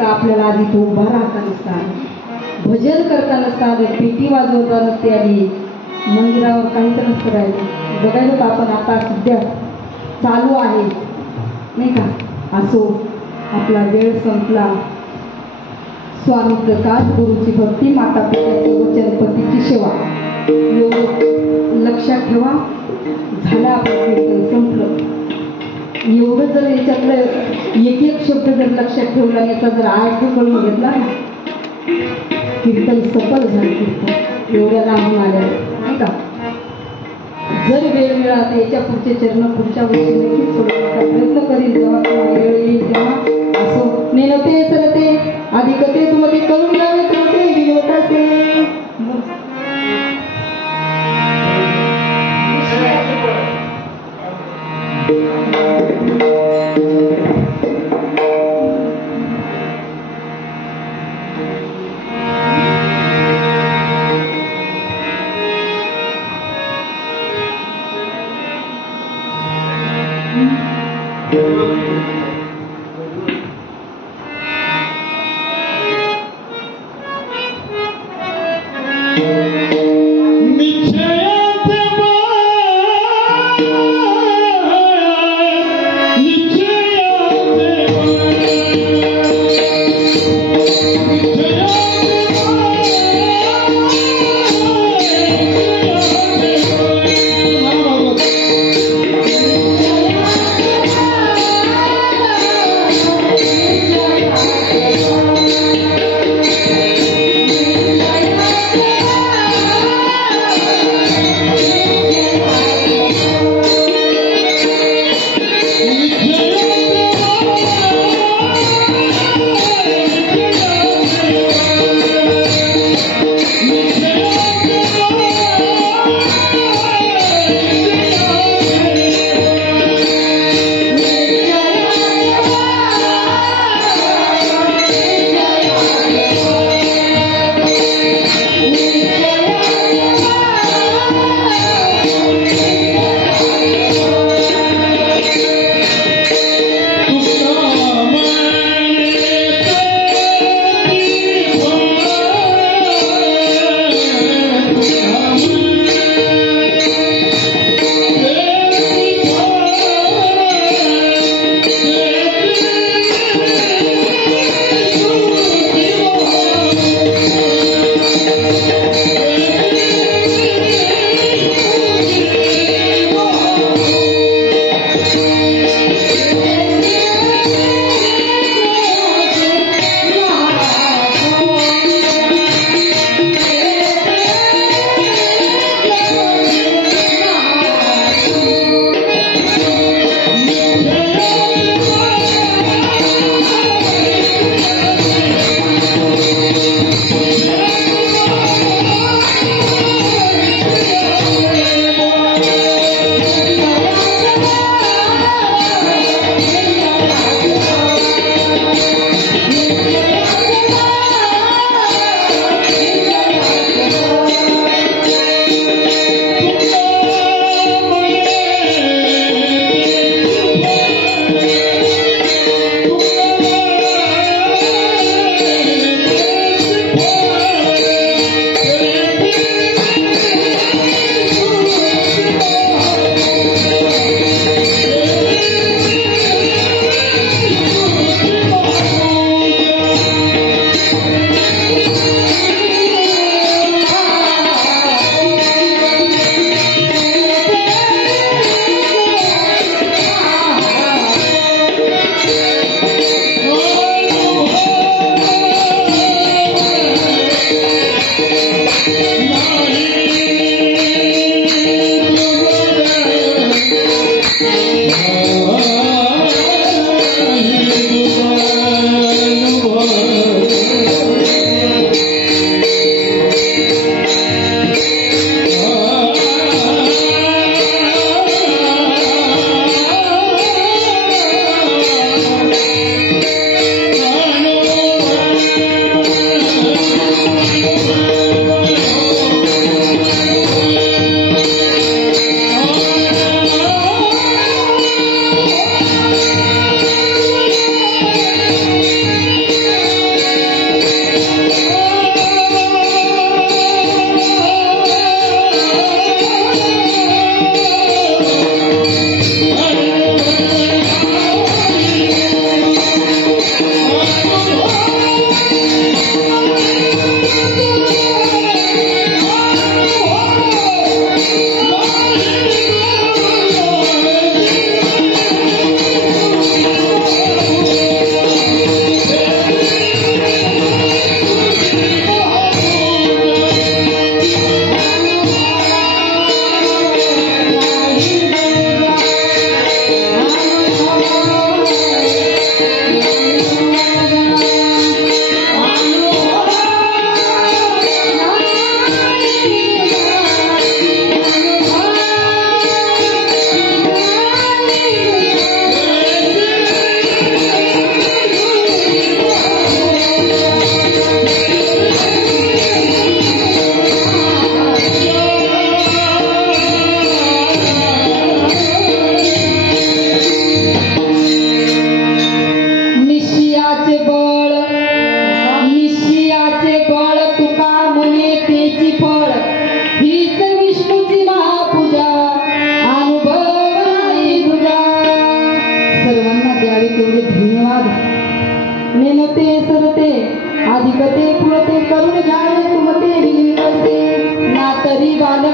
आपल्याला आधी तो उभा राहता नसता, भजन करता नसता आले, पेटी वाजवता नसते आली, मंदिरावर काहीच नसतं राहिलं. बघायला तर आपण आता सध्या चालू आहे नाही का. असो, आपला वेळ संपला. स्वामीचं काज, गुरुची भक्ती, माता पित्याचं वचन, पतीची सेवा, एवढं लक्षात ठेवा. झालं आपलं कीर्तन संपलं. एवढं जर याच्यातलं एक एक शब्द जर लक्षात ठेवला, याचा जर अर्थ कळून घेतला ना, कीर्तन सफल झालं. कीर्तन एवढ्या लांबून आल्यावर नाही का. जर वेळ मिळाला तर याच्या पुढचे चरण पुढच्या वर्षी नक्कीच सोडवण्याचा प्रयत्न करीन, जेव्हा तुम्हाला वेळ येईल तेव्हा. असो, नेनते सरते अधिकते तुम्हाला करून घ्यावे तुमचे विनोदाचे.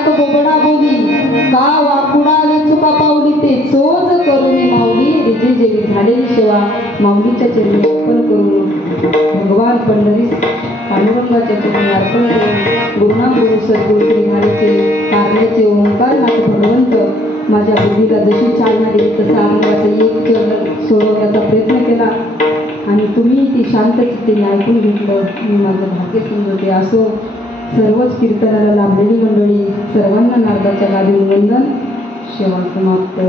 नाक बोबडा बोली का वाकुडावे चुका पावली ते चोज करून माऊली रिजे जेवी झालेली सेवा माऊलीच्या चरणी अर्पण करून भगवान पंढरीस पांडुरंगाच्या चरणी अर्पण करून गुरुनाम गुरु सद्गुरु श्रीहरीचे कारल्याचे ओंकारनाथ भगवंत माझ्या बुद्धीला जशी चालना दिली तसा आनंदाचा एक चरण सोडवण्याचा प्रयत्न केला आणि तुम्ही ती शांत चित्तेने ऐकून घेतलं मी माझं भाग्य समजते. असो सर्वच कीर्तनाला लाभलेली मंडळी सर्वांना नारदाच्या गादीवर वंदन. सेवा समाप्त.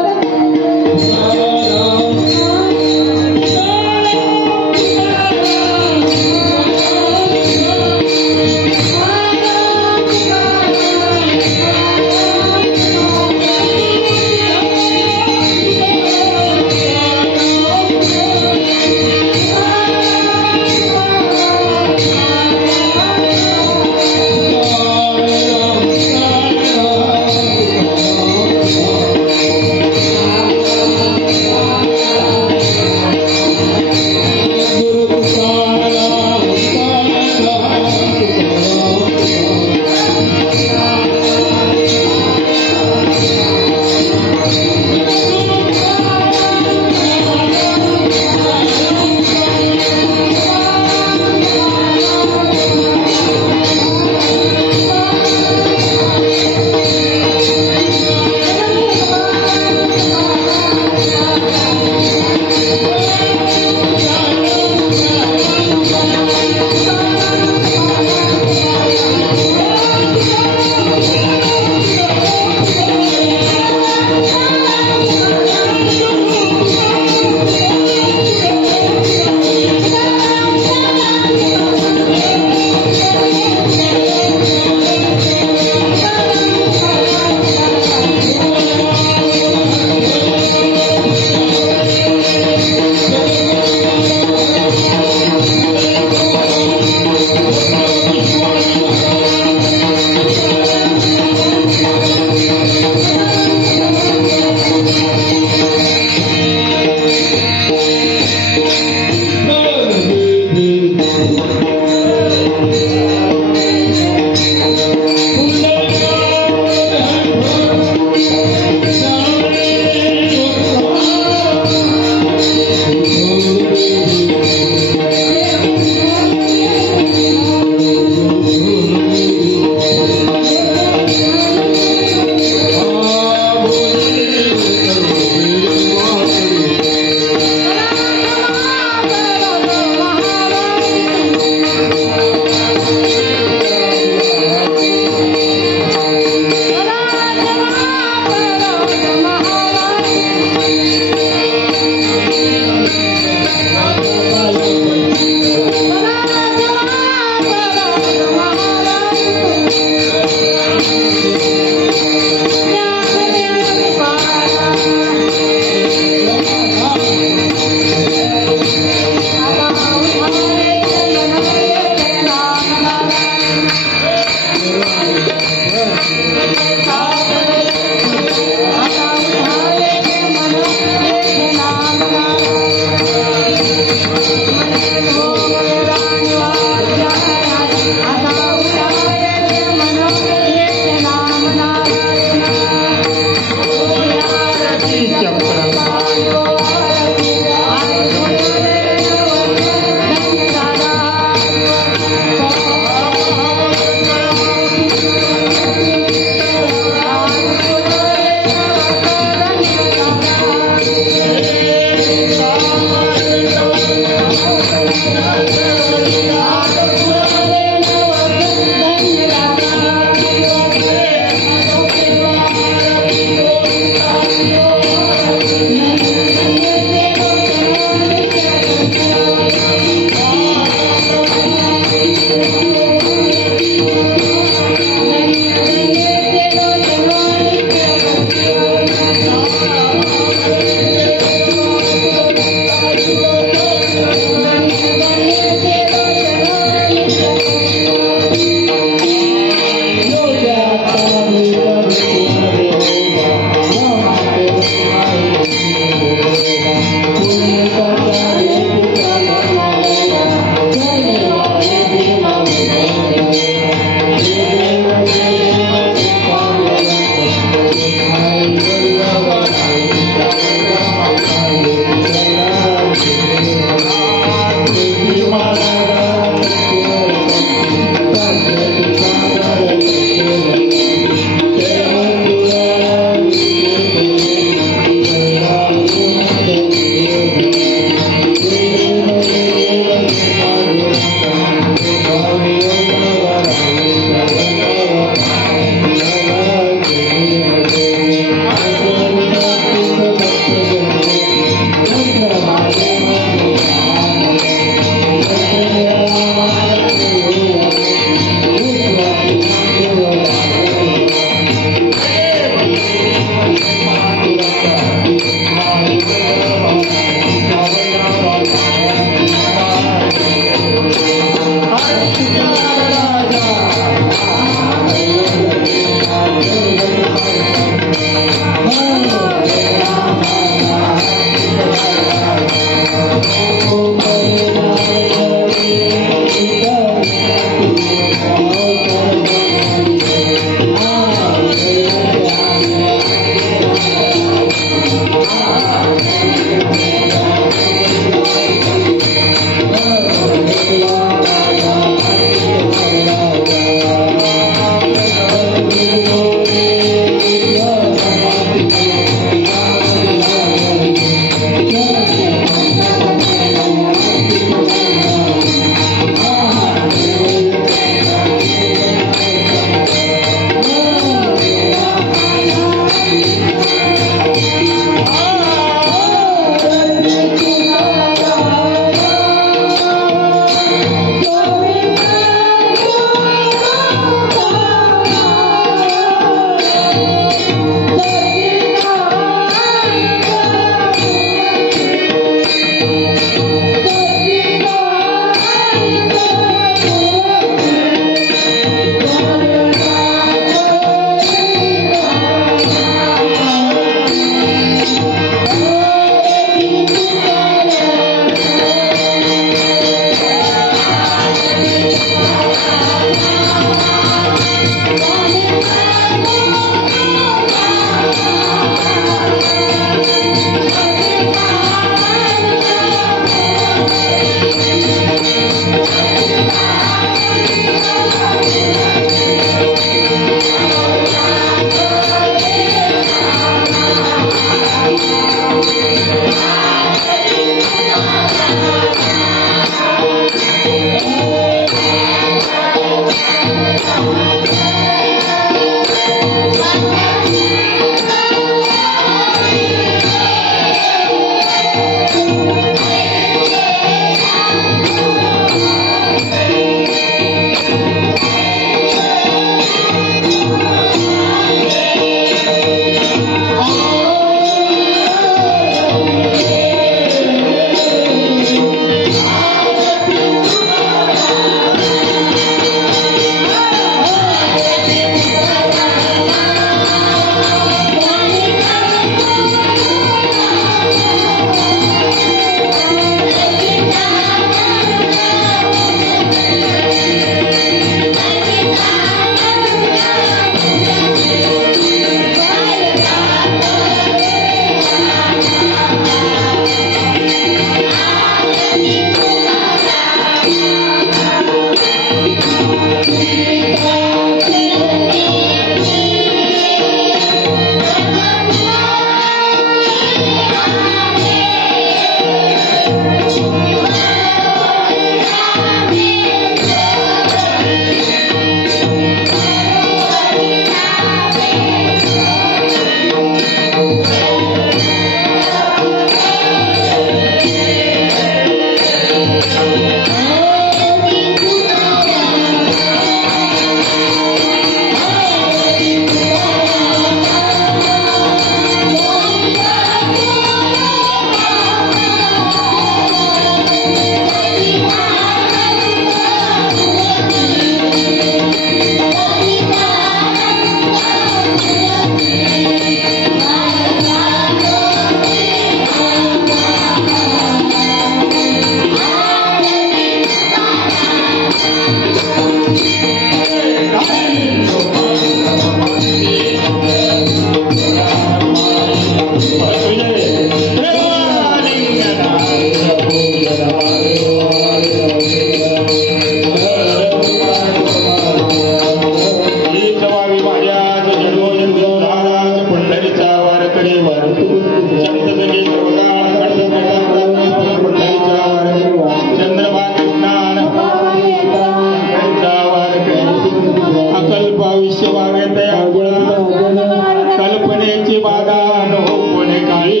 कल्पनेची बाधा नको कोणी काळी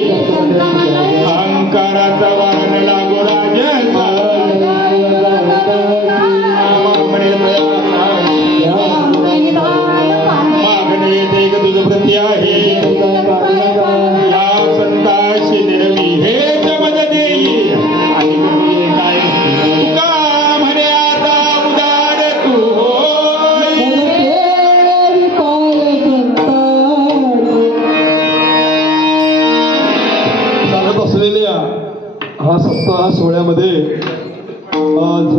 अहंकाराचा वाहन लागो राजाचा मागणी येते तुझ प्रती आहे या संताशी निरवी हे जमद देई आणि काय तुका म्हणे आता उदार तू चालत असलेल्या हा सप्ताह सोहळ्यामध्ये आज